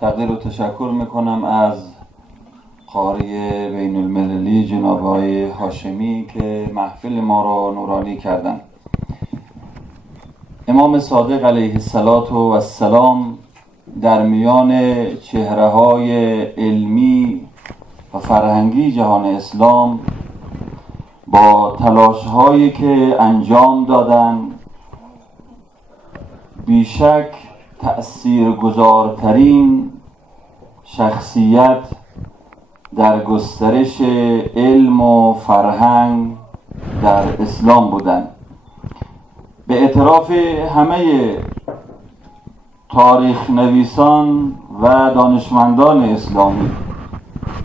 تقدیر و تشکر میکنم از قاری بین المللی جناب آقای هاشمی که محفل ما را نورانی کردند. امام صادق علیه السلام در میان چهره‌های علمی و فرهنگی جهان اسلام با تلاش‌هایی که انجام دادند بیشک تأثیرگذارترین شخصیت در گسترش علم و فرهنگ در اسلام بودند. به اعتراف همه تاریخ نویسان و دانشمندان اسلامی،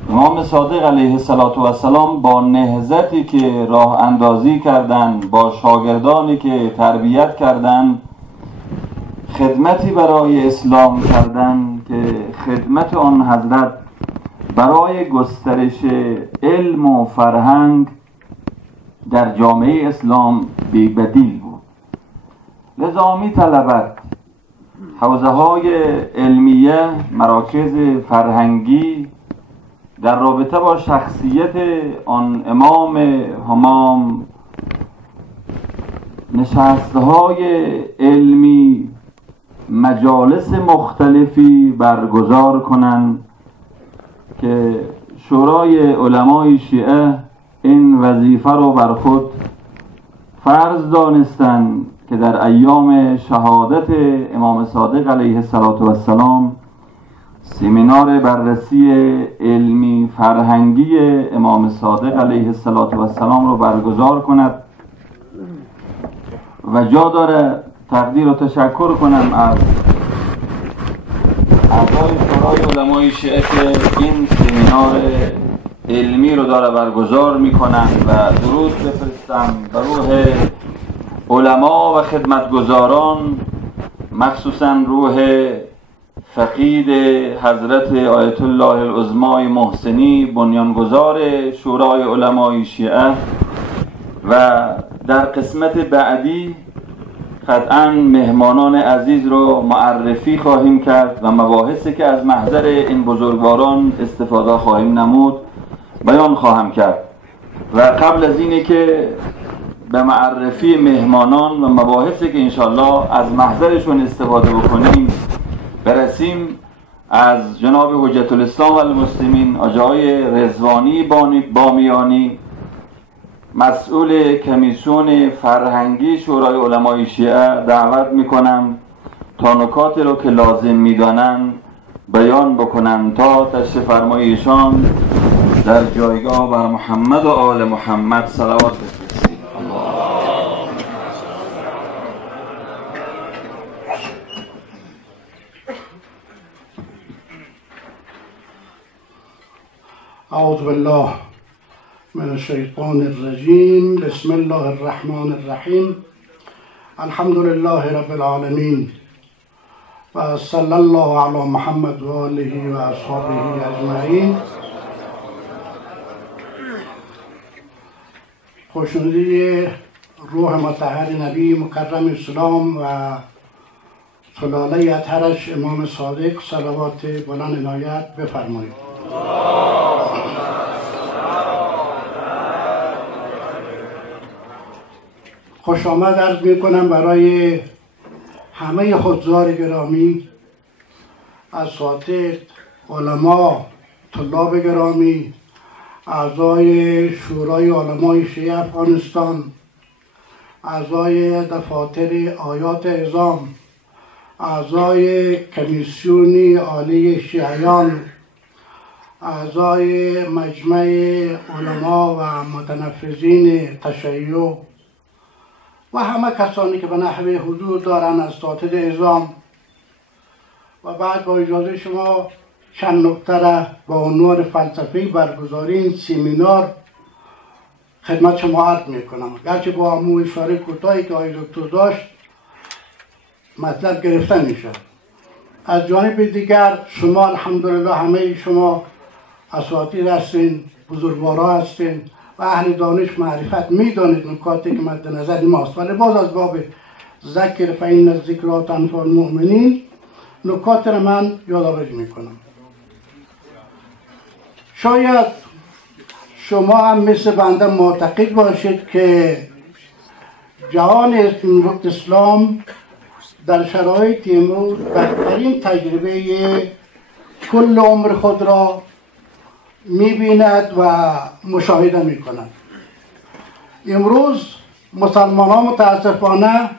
امام صادق علیه السلام با نهضتی که راه اندازی کردند، با شاگردانی که تربیت کردند، خدمتی برای اسلام کردند که خدمت آن حضرت برای گسترش علم و فرهنگ در جامعه اسلام بی‌بدیل بود. لذا می طلبد حوزه های علمیه، مراکز فرهنگی در رابطه با شخصیت آن امام همام نشست‌های علمی، مجالس مختلفی برگزار کنند که شورای علمای شیعه این وظیفه رو بر خود فرض دانستند که در ایام شهادت امام صادق علیه السلام سمینار بررسی علمی فرهنگی امام صادق علیه السلام رو برگزار کند و جا داره تقدیر و تشکر کنم از اعضای شورای علمای شیعه که این سمینار علمی رو داره برگزار میکنن و درود بفرستم به روح علما و خدمتگزاران، مخصوصا روح فقید حضرت آیت الله العظمای محسنی، بنیانگذار شورای علمای شیعه. و در قسمت بعدی قطعا مهمانان عزیز رو معرفی خواهیم کرد و مباحثی که از محضر این بزرگواران استفاده خواهیم نمود بیان خواهم کرد. و قبل از اینه که به معرفی مهمانان و مباحثی که انشالله از محضرشون استفاده بکنیم برسیم، از جناب حجت الاسلام و المسلمین آقای رضوانی بامیانی، مسئول کمیسیون فرهنگی شورای علمای شیعه، دعوت میکنم تا نکاتی رو که لازم میدانن بیان بکنن تا تشریف فرمای ایشان در جایگاه بر محمد و آل محمد صلوات بفرستید. اعوذ بالله من الشیطان الرجیم. بسم الله الرحمن الرحیم. الحمد لله رب العالمین و صلی الله علی محمد و آله و اصحابه اجمعین. خوشنودی روح مطهر نبی مکرم اسلام و سلاله اطهرش امام صادق صلوات بلند عنایت بفرمایید. خوش آمد عرض می کنم برای همه حضار گرامی، اساتید، علما، طلاب گرامی، اعضای شورای علمای شیعه افغانستان، اعضای دفاتر آیات اعظام، اعضای کمیسیون عالی شیعیان، اعضای مجمع علما و متنفذین تشیع و همه کسانی که به نحو حضور دارند، اساتید اعظام. و بعد با اجازه شما چند نکته را با عنوان فلسفه برگزاری این سمینار خدمت شما عرض میکنم. گرچه با همون اشاره کوتاهی که آقای دکتر داشت مطلب گرفته میشه. از جانب دیگر شما الحمدلله همه شما اساتید هستین، بزرگوارا هستین و اهل دانش معرفت میدانید نکاتی که مد نظر ماست. ولی باز از باب ذکر فإن الذکری تنفع المؤمنین نکات را من یادآوری میکنم. شاید شما هم مثل بنده معتقد باشید که جهان اسلام در شرایط امروز بدترین تجربه کل عمر خود را می‌بیند و مشاهده می‌کند. امروز مسلمانان متاسفانه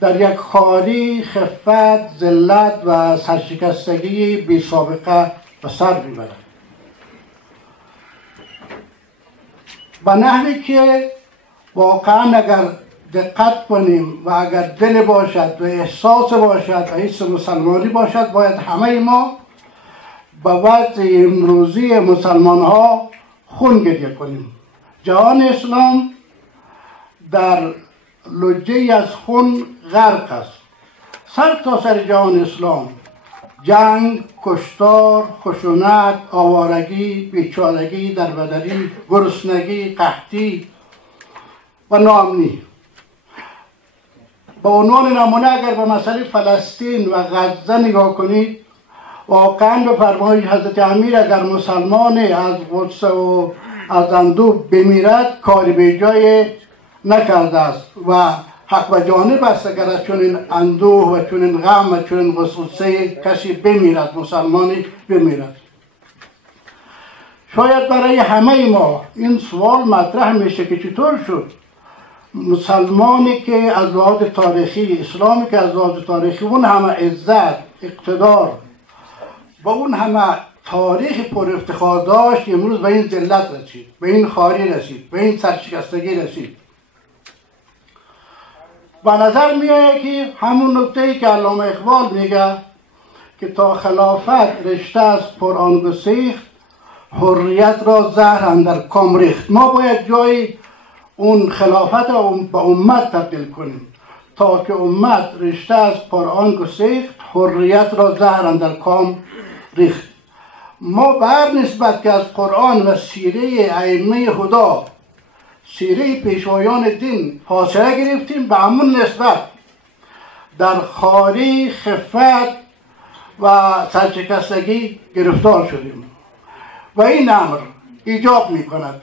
در یک خواری، خفت، ذلت و سرشکستگی بی سابقه به سر می‌برند، به نحوی که واقعا اگر دقت کنیم و اگر دل باشد و احساس باشد و حس مسلمانی باشد، باید همه ما به وضع امروزی مسلمان ها خون گریه کنیم. جهان اسلام در لجه از خون غرق است. سر تا سر جهان اسلام جنگ، کشتار، خشونت، آوارگی، بیچارگی، دربدری، گرسنگی، قحطی و ناامنی. به عنوان نمونه اگر به مسئله فلسطین و غزه نگاه کنید، واقعا به فرمای حضرت امیر اگر مسلمان از غصه و از اندوه بمیرد کاری به جای نکرده است و حق و جانب است اگر از چنین اندوه و چنین غم و چنین غصه کسی بمیرد، مسلمانی بمیرد. شاید برای همه ما این سوال مطرح میشه که چطور شد مسلمانی که از لحاظ تاریخی، اسلامی که از لحاظ تاریخی اون همه عزت، اقتدار و اون همه تاریخ پر افتخار داشت، امروز به این ذلت رسید، به این خواری رسید، به این سرشکستگی رسید. به نظر میاد که همون نکته‌ای که علامه اقبال میگه که تا خلافت رشته از قرآن گسیخت، حریت را زهر اندر کام ریخت. ما باید جای اون خلافت را به امت تبدیل کنیم تا که امت رشته از قرآن گسیخت، حریت را زهر اندر کام ریخت. ما بر نسبت که از قرآن و سیره ائمه هدا، سیره پیشوایان دین فاصله گرفتیم، به همون نسبت در خواری، خفت و سرشکستگی گرفتار شدیم و این امر ایجاب می کند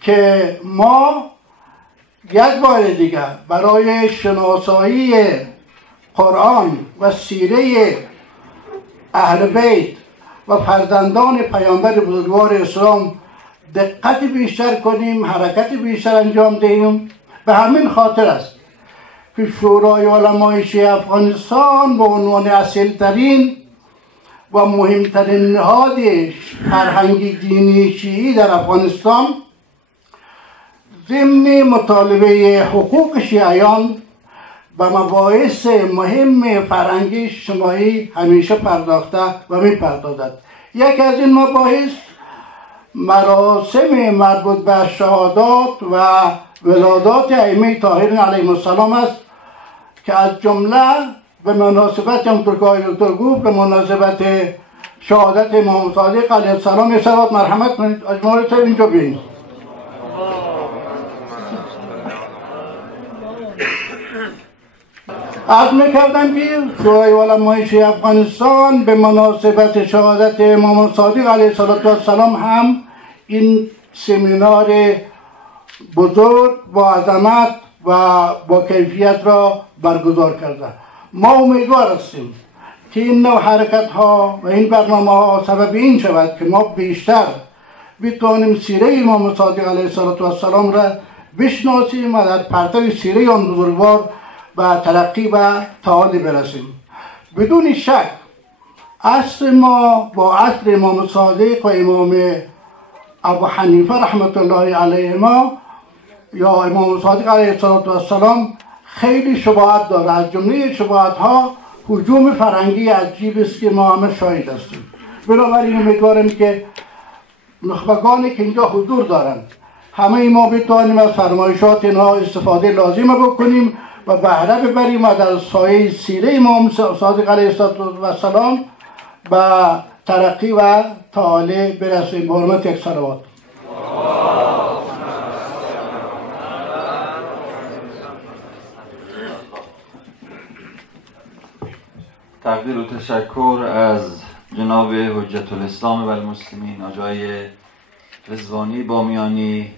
که ما یک بار دیگر برای شناسایی قرآن و سیره اهل بیت و فرزندان پیامبر بزرگوار اسلام دقت بیشتر کنیم، حرکت بیشتر انجام دهیم. به همین خاطر است که شورای علمای شیعه افغانستان به عنوان اصیل‌ترین و مهمترین نهاد فرهنگی دینی شیعی در افغانستان ضمن مطالبه حقوق شیعیان به مباحث مهم فرهنگی اجتماعی همیشه پرداخته و می‌پردازد. یکی از این مباحث مراسم مربوط به شهادات و ولادات ائمه طاهرین علیهم السلام است که از جمله به مناسبت همونطور که آقای دکتر گفت به مناسبت شهادت امام صادق علیه السلام یه صلوات مرحمت کنید. اجمالی صاحب اینجا بیایید. عرض می‌کردم که شورای علمای شیعه افغانستان به مناسبت شهادت امام صادق علیه السلام هم این سمینار بزرگ با عظمت و با کیفیت را برگزار کرده. ما امیدوار هستیم که این نوع حرکت ها و این برنامه ها سبب این شود که ما بیشتر بتوانیم سیره امام صادق علیه السلام را بشناسیم و در پرتو سیره آن بزرگوار به ترقی و تعالی برسیم. بدون شک عصر ما با عصر امام صادق و امام ابو حنیفه رحمت الله علیهما یا امام صادق علیه السلام خیلی شباهت داره. از جمله شباهت ها هجوم فرهنگی عجیب است که ما همه شاهد هستیم. بنابراین امیدوارم که نخبگانی که اینجا حضور دارند همه ما بتوانیم از فرمایشات اینها استفاده لازم بکنیم و بهره ببریم و در سایه سیره امام صادق علیه السلام به ترقی و تعالی برسیم. به حرمت یک صلوات. تقدیر و تشکر از جناب حجت الاسلام و المسلمین آقای رضوانی بامیانی،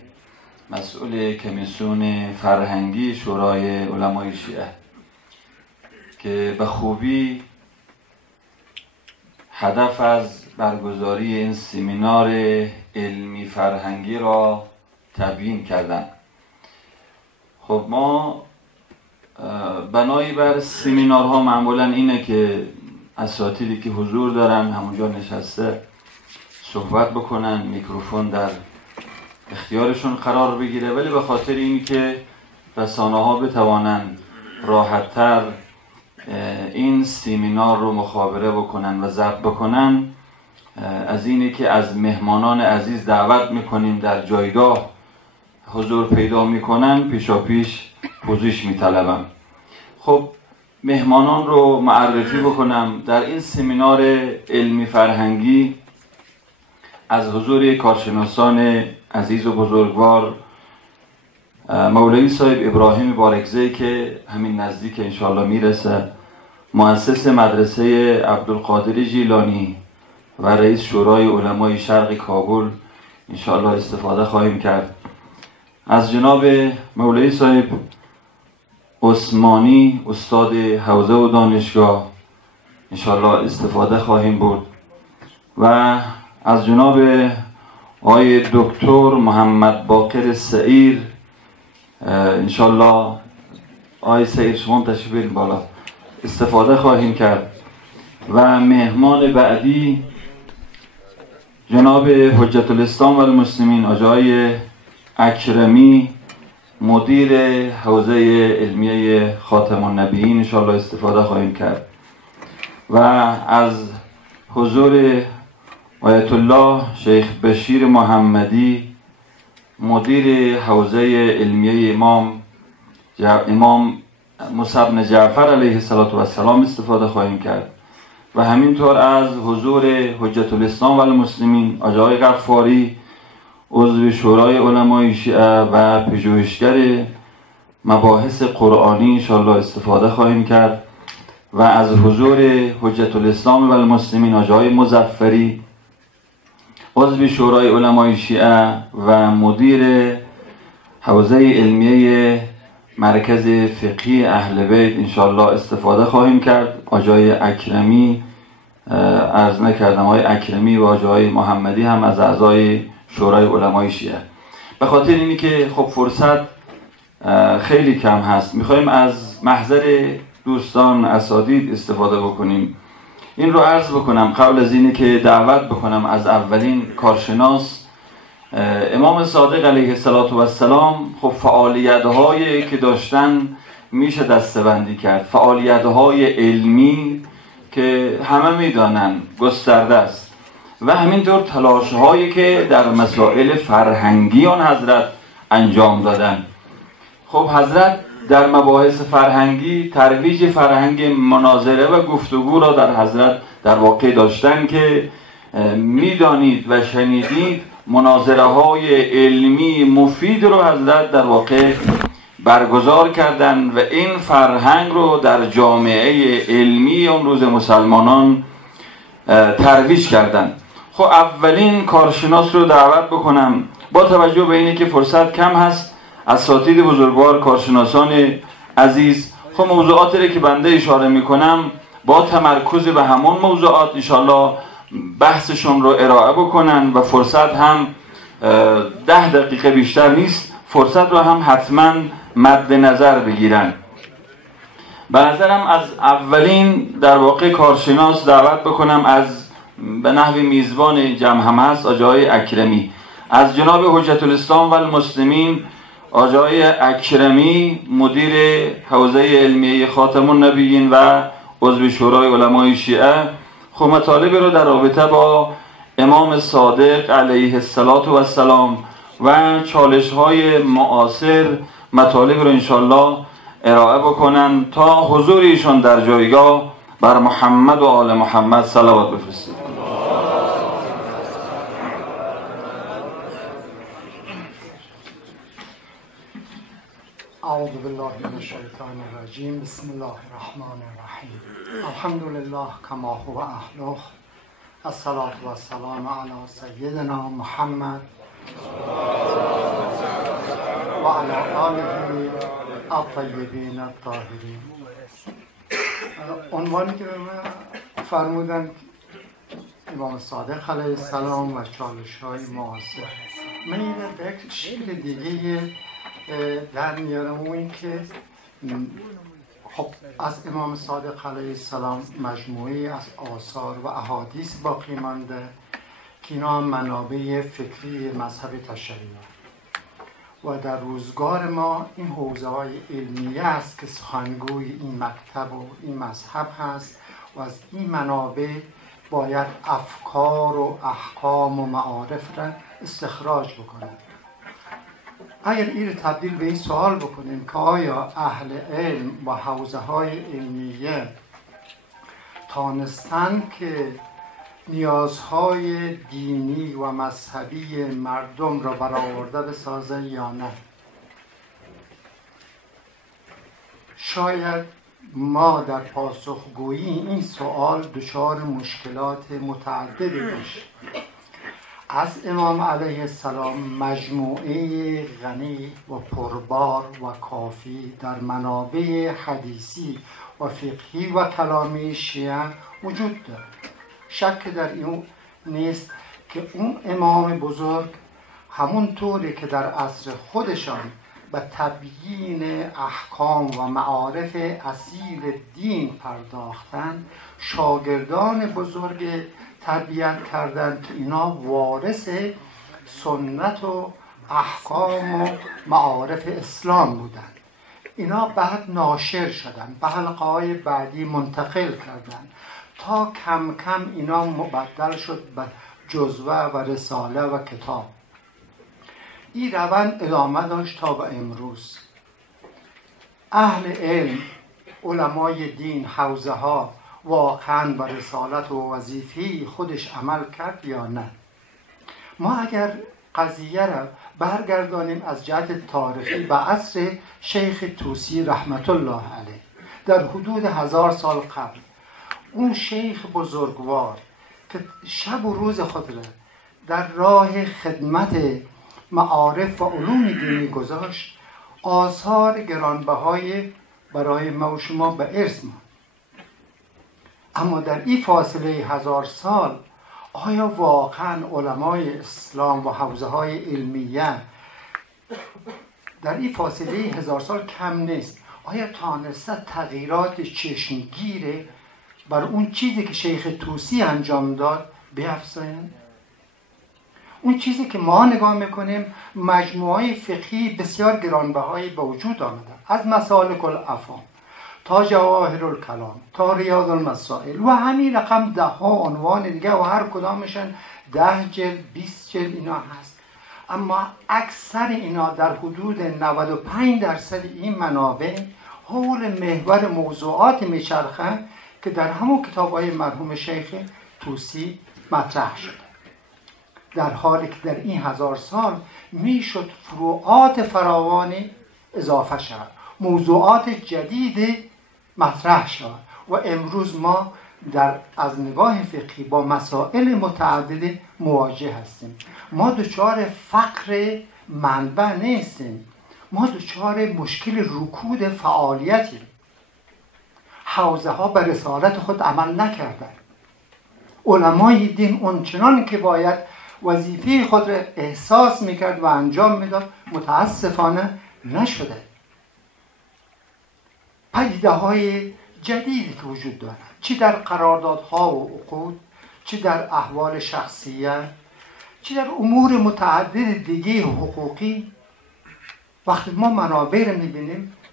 مسئول کمیسیون فرهنگی شورای علمای شیعه، که به خوبی هدف از برگزاری این سمینار علمی فرهنگی را تبیین کردند. خب ما بنایی بر سمینارها معمولا اینه که اساتیدی که حضور دارن همونجا نشسته صحبت بکنن، میکروفون در اختیارشون قرار بگیره، ولی به خاطر این که رسانه ها بتوانن راحت‌تر این سمینار رو مخابره بکنن و ضبط بکنن، از اینه که از مهمانان عزیز دعوت میکنیم در جایگاه حضور پیدا میکنن پیشاپیش پوزش میطلبم. خب مهمانان رو معرفی بکنم. در این سمینار علمی فرهنگی از حضور کارشناسان عزیز و بزرگوار مولوی صاحب ابراهیم بارکزی که همین نزدیک انشاءالله میرسه، مؤسس مدرسه عبدالقادر جیلانی و رئیس شورای علمای شرق کابل انشاءالله استفاده خواهیم کرد. از جناب مولوی صاحب عثمانی استاد حوزه و دانشگاه انشاءالله استفاده خواهیم بود و از جناب آقای دکتر محمد باقر سعیر انشاءالله، آقای سعیر شما تشریف بیارین بالا، استفاده خواهیم کرد. و مهمان بعدی جناب حجت الاسلام و المسلمین آقای اکرمی، مدیر حوزه علمیه خاتم النبیین انشاءالله استفاده خواهیم کرد. و از حضور آیت الله شیخ بشیر محمدی، مدیر حوزه علمیه امام موسی بن جعفر علیه السلام استفاده خواهیم کرد. و همینطور از حضور حجت الاسلام و المسلمین آقای غفاری، عضو شورای علمای شیعه و پژوهشگر مباحث قرآنی انشاءالله استفاده خواهیم کرد. و از حضور حجت الاسلام و المسلمین آقای مظفری، عضو شورای علمای شیعه و مدیر حوزه علمیه مرکز فقهی اهل بیت انشاءالله استفاده خواهیم کرد. آقای اکرمی عرض نکردم، آقای اکرمی و آقای محمدی هم از اعضای شورای علمای شیعه. به خاطر اینی که خب فرصت خیلی کم هست، میخوایم از محضر دوستان اساتید استفاده بکنیم. این رو عرض بکنم قبل از اینه که دعوت بکنم از اولین کارشناس امام صادق علیه السلام. خب فعالیت‌هایی که داشتن میشه دسته‌بندی کرد، فعالیت‌های علمی که همه میدانن گسترده است، و همینطور تلاش‌هایی که در مسائل فرهنگی آن حضرت انجام دادن. خب حضرت در مباحث فرهنگی ترویج فرهنگ مناظره و گفتگو را در حضرت در واقع داشتن که میدانید و شنیدید. مناظره های علمی مفید رو حضرت در واقع برگزار کردن و این فرهنگ رو در جامعه علمی اون روز مسلمانان ترویج کردن. خب اولین کارشناس رو دعوت بکنم. با توجه به اینه که فرصت کم هست، اساتید بزرگوار، کارشناسان عزیز، خب موضوعاتی رو که بنده اشاره میکنم با تمرکز به همون موضوعات انشاءالله بحثشون رو ارائه بکنن و فرصت هم 10 دقیقه بیشتر نیست، فرصت رو هم حتما مد نظر بگیرن. به نظرم از اولین در واقع کارشناس دعوت بکنم از به نحو میزبان جمع هم هست آقای اکرمی. از جناب حجت الاسلام و المسلمین آقای اکرمی، مدیر حوزه علمیه خاتم النبیین و عضو شورای علمای شیعه، خب مطالب رو در رابطه با امام صادق علیه السلام و چالش‌های معاصر مطالب رو انشالله ارائه بکنن تا حضور ایشان در جایگاه بر محمد و آل محمد صلوات بفرستید. اعوذ بالله من الشیطان الرجیم. بسم الله الرحمن الرحیم. الحمد لله کما هو اهله. الصلاة و السلام علی سیدنا محمد و علی آله الطیبین الطاهرین. عنوانی که به من فرمودن امام صادق علیه السلام و چالش‌های معاصر، من این به یک شکل دیگه در میارم، و این که خب از امام صادق علیه السلام مجموعی از آثار و احادیث باقی مانده که اینا منابع فکری مذهب تشیع و در روزگار ما این حوزه‌های علمیه است که سخنگوی این مکتب و این مذهب هست و از این منابع باید افکار و احکام و معارف را استخراج بکنه. اگر این رو تبدیل به این سوال بکنیم که آیا اهل علم و حوزه‌های علمیه تانستن که نیازهای دینی و مذهبی مردم را برآورده بسازن یا نه، شاید ما در پاسخگویی این سوال دچار مشکلات متعددی باشیم. از امام علیه السلام مجموعه غنی و پربار و کافی در منابع حدیثی و فقهی و کلامی شیعه وجود دارد. شک در این نیست که اون امام بزرگ همون طوری که در عصر خودشان به تبیین احکام و معارف اصیل دین پرداختن، شاگردان بزرگ تربیت کردند که اینا وارث سنت و احکام و معارف اسلام بودند. اینا بعد ناشر شدند، به حلقه‌های بعدی منتقل کردند تا کم کم اینا مبدل شد به جزوه و رساله و کتاب. این روند ادامه داشت تا به امروز. اهل علم، علمای دین، حوزه ها واقعا به رسالت و وظیفه خودش عمل کرد یا نه؟ ما اگر قضیه را برگردانیم از جهت تاریخی به عصر شیخ طوسی رحمت الله علیه، در حدود 1000 سال قبل، اون شیخ بزرگوار که شب و روز خود را در راه خدمت معارف و علوم دینی گذاشت، آثار گرانبهای برای ما و شما به ارث ماند. اما در این فاصله 1000 سال آیا واقعا علمای اسلام و حوزه های علمیه در این فاصله 1000 سال کم نیست، آیا تانسته تغییرات چشمگیر بر اون چیزی که شیخ طوسی انجام داد بیفزایند؟ اون چیزی که ما نگاه میکنیم مجموعه فقهی بسیار گرانبهایی به وجود آمده، از مسالک الافهام تا جواهر الکلام تا ریاض المسائل و همین رقم 10 عنوان دیگه و هر کدامشن 10 جلد 20 جلد اینا هست. اما اکثر اینا در حدود 95% این منابع حول محور موضوعات میچرخند که در همون کتاب‌های مرحوم شیخ طوسی مطرح شده، در حالی که در این 1000 سال میشد فروعات فراوانی اضافه شود، موضوعات جدید مطرح شود و امروز ما از نگاه فقهی با مسائل متعدد مواجه هستیم. ما دچار فقر منبع نیستیم، ما دچار مشکل رکود فعالیتی. حوزه ها به رسالت خود عمل نکردند. علمای دین اونچنان که باید وظیفه خود را احساس میکرد و انجام میداد متاسفانه نشده. پدیده های جدیدی که وجود دارد، چی در قراردادها و عقود، چی در احوال شخصیه، چی در امور متعدد دیگه حقوقی، وقتی ما منابع رو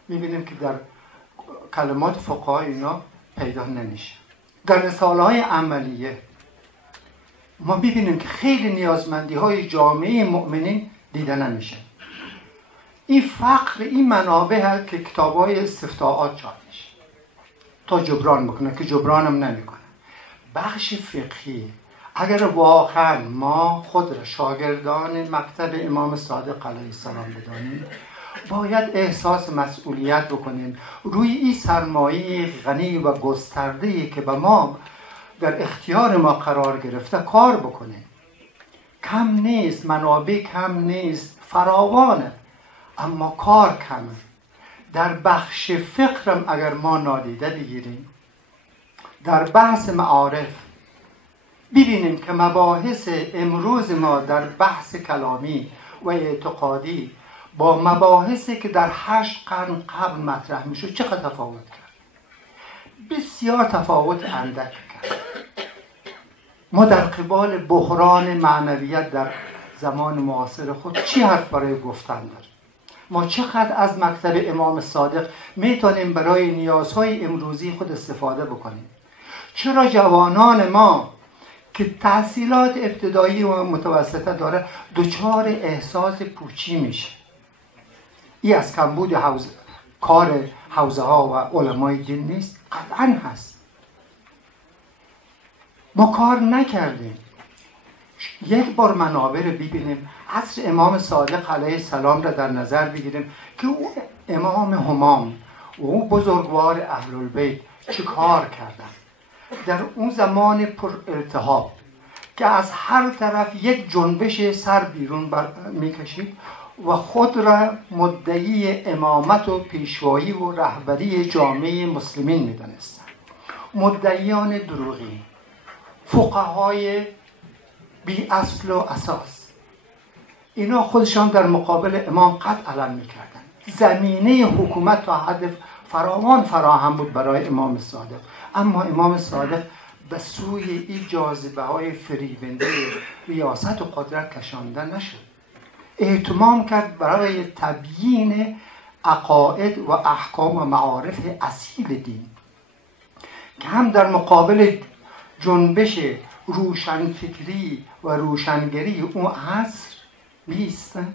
میبینیم که در کلمات فقهای اینا پیدا نمیشه. در رساله های عملیه ما ببینیم که خیلی نیازمندی های جامعه مؤمنین دیده نمیشه. این فقر این منابع هست که کتاب های استفتاءات چاپ میشه تا جبران بکنه که جبران هم نمیکنه. بخش فقهی اگر واقعا ما خود را شاگردان مکتب امام صادق علیه السلام بدانیم، باید احساس مسئولیت بکنیم، روی این سرمایه غنی و گسترده‌ای که به ما در اختیار ما قرار گرفته کار بکنیم. کم نیست، منابع کم نیست، فراوانه، اما کار کمه. در بخش فقرم اگر ما نادیده بگیریم، در بحث معارف ببینیم که مباحث امروز ما در بحث کلامی و اعتقادی با مباحثی که در 8 قرن قبل مطرح میشد چقدر تفاوت کرد؟ بسیار تفاوت اندک کرد. ما در قبال بحران معنویت در زمان معاصر خود چی حرف برای گفتن داریم؟ ما چقدر از مکتب امام صادق میتونیم برای نیازهای امروزی خود استفاده بکنیم؟ چرا جوانان ما که تحصیلات ابتدایی و متوسطه داره دچار احساس پوچی میشه؟ این از کمبود کار حوزه ها و علمای دین نیست؟ قطعا هست. ما کار نکردیم. یک بار منابع رو ببینیم، عصر امام صادق علیه السلام را در نظر بگیریم که او امام همام و او بزرگوار اهل البیت چه کار کردن در اون زمان پر التهاب که از هر طرف یک جنبش سر بیرون میکشید و خود را مدعی امامت و پیشوایی و رهبری جامعه مسلمین میدانستند. مدعیان دروغی، فقهای بی اصل و اساس، اینا خودشان در مقابل امام قد علم میکردن. زمینه حکومت تا حد فراوان فراهم بود برای امام صادق، اما امام صادق به سوی این جاذبه های فریبنده ریاست و قدرت کشانده نشد. اهتمام کرد برای تبیین عقاید و احکام و معارف اصیل دین که هم در مقابل جنبش روشنفکری و روشنگری اون عصر بیستن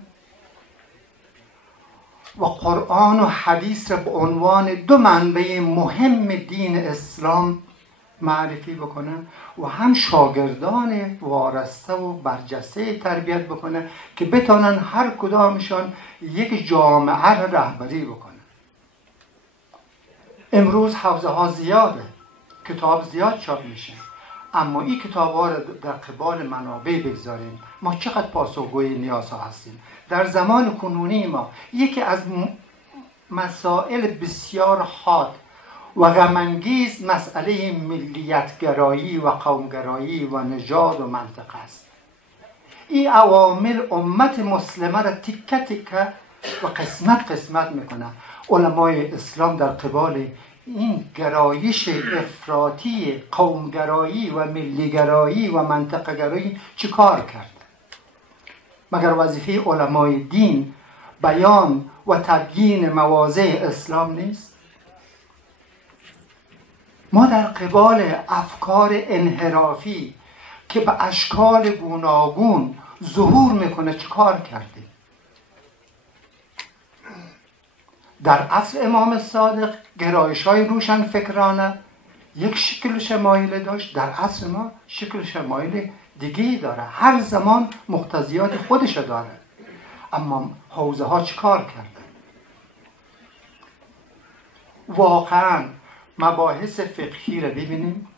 و قرآن و حدیث را به عنوان 2 منبع مهم دین اسلام معرفی بکنن و هم شاگردان وارسته و برجسته تربیت بکنن که بتانن هر کدامشان یک جامعه را رهبری بکنن. امروز حوزه ها زیاده، کتاب زیاد چاپ میشه، اما این کتاب ها را در قبال منابع بگذاریم. ما چقدر پاسخگوی نیازها هستیم. در زمان کنونی ما یکی از مسائل بسیار حاد و غم‌انگیز مسئله ملیت‌گرایی و قومگرایی و نژاد و منطقه است. این عوامل امت مسلمه را تکه تکه و قسمت قسمت میکنه. علمای اسلام در قبال این گرایش افراطی قومگرایی و ملیگرایی و منطقه گرایی چی کار کرد؟ مگر وظیفه علمای دین بیان و تبیین مواضع اسلام نیست؟ ما در قبال افکار انحرافی که به اشکال گوناگون ظهور میکنه چه کار کردیم؟ در عصر امام صادق گرایش های روشن فکرانه یک شکل شمایل داشت، در عصر ما شکل شمایل دیگه داره. هر زمان مقتضیات خودش داره، اما حوزه ها چه کار کردن؟ واقعا مباحث فقهی رو ببینیم،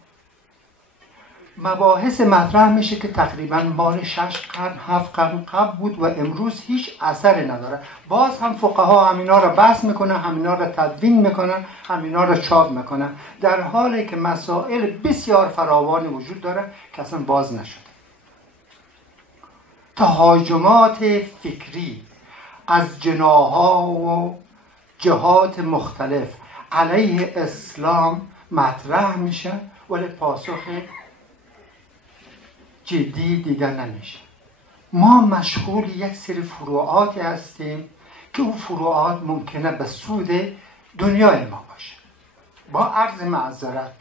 مباحث مطرح میشه که تقریبا مال 6 قرن 7 قرن قبل بود و امروز هیچ اثری نداره. باز هم فقها همینا رو بحث میکنن، همینا رو تدوین میکنن، همینا رو چاپ میکنن، در حالی که مسائل بسیار فراوانی وجود داره که اصلا باز نشده. تهاجمات فکری از جناح‌ها و جهات مختلف علیه اسلام مطرح میشه ولی پاسخ جدی دیگر نمیشه. ما مشغول یک سری فروعاتی هستیم که اون فروعات ممکنه به سود دنیای ما باشه. با عرض معذرت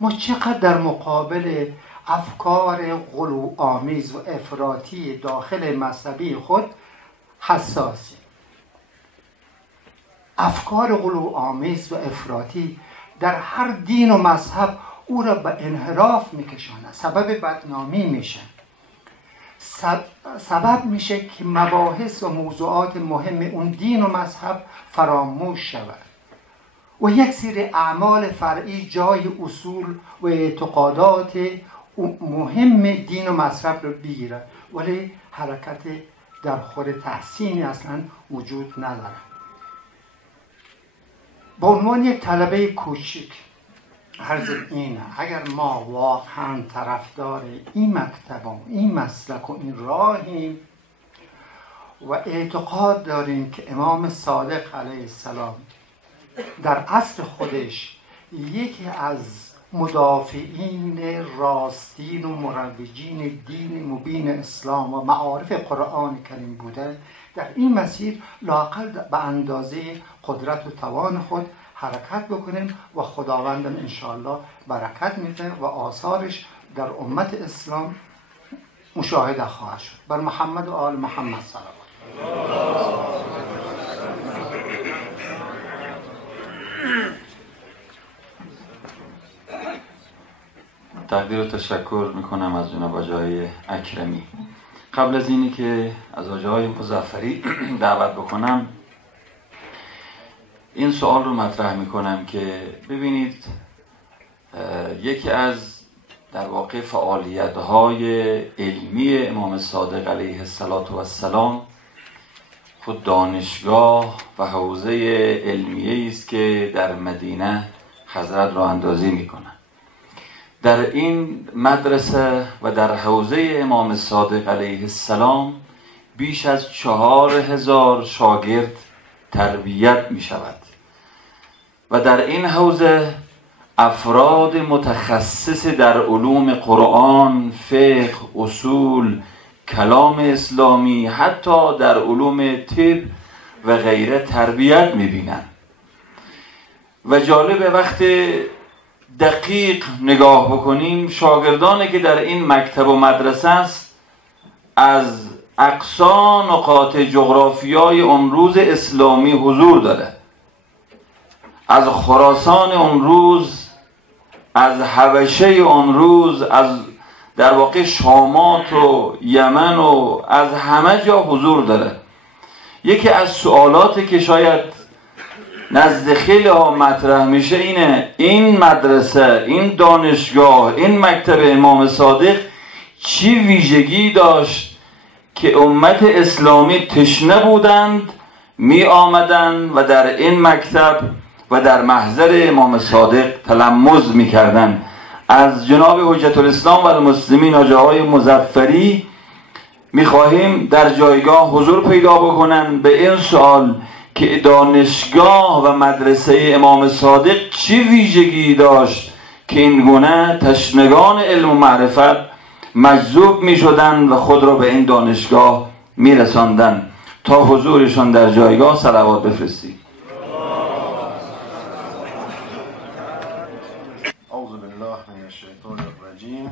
ما چقدر در مقابل افکار غلوآمیز و افراطی داخل مذهبی خود حساسیم. افکار غلوآمیز و افراطی در هر دین و مذهب او را به انحراف میکشانه، سبب بدنامی میشه. سبب میشه که مباحث و موضوعات مهم اون دین و مذهب فراموش شود و یک سری اعمال فرعی جای اصول و اعتقادات مهم دین و مذهب رو بگیرد، ولی حرکت در خور تحسینی اصلا وجود نداره. به عنوان یک طلبه کوچک عرض اینه، اگر ما واقعا طرفدار این مکتب و این مسلک و این راهیم و اعتقاد داریم که امام صادق علیه السلام در عصر خودش یکی از مدافعین راستین و مروجین دین مبین اسلام و معارف قرآن کریم بوده، در این مسیر لااقل به اندازه قدرت و توان خود حرکت بکنیم و خداوندم انشاءالله برکت میده و آثارش در امت اسلام مشاهده خواهد شد. بر محمد و آل محمد صلوات. تقدیر و تشکر میکنم از جناب آجای اکرمی. قبل از اینی که از آجای مظفری دعوت بکنم، این سوال رو مطرح میکنم که ببینید، یکی از در واقع فعالیت‌های علمی امام صادق علیه السلام خود دانشگاه و حوزه علمیه است که در مدینه حضرت را اندازی میکنن. در این مدرسه و در حوزه امام صادق علیه السلام بیش از 4000 شاگرد تربیت می شود و در این حوزه افراد متخصص در علوم قرآن، فقه، اصول، کلام اسلامی، حتی در علوم طب و غیره تربیت می بینن. و جالب وقت دقیق نگاه بکنیم، شاگردانی که در این مکتب و مدرسه است از اقصا نقاط جغرافیای امروز اسلامی حضور داره، از خراسان امروز، از حبشه امروز، از در واقع شامات و یمن و از همه جا حضور داره. یکی از سوالاتی که شاید نزد خیلی ها مطرح میشه اینه، این مدرسه، این دانشگاه، این مکتب امام صادق چی ویژگی داشت که امت اسلامی تشنه بودند می آمدند و در این مکتب و در محضر امام صادق تلمذ می کردند. از جناب حجت الاسلام و المسلمین آقای مظفری می خواهیم در جایگاه حضور پیدا بکنن به این سوال که دانشگاه و مدرسه امام صادق چی ویژگی داشت که این گونه تشنگان علم و معرفت مجذوب می شدن و خود را به این دانشگاه می رساندن. تا حضورشان در جایگاه صلوات بفرستید. اعوذ بالله من الشیطان الرجیم.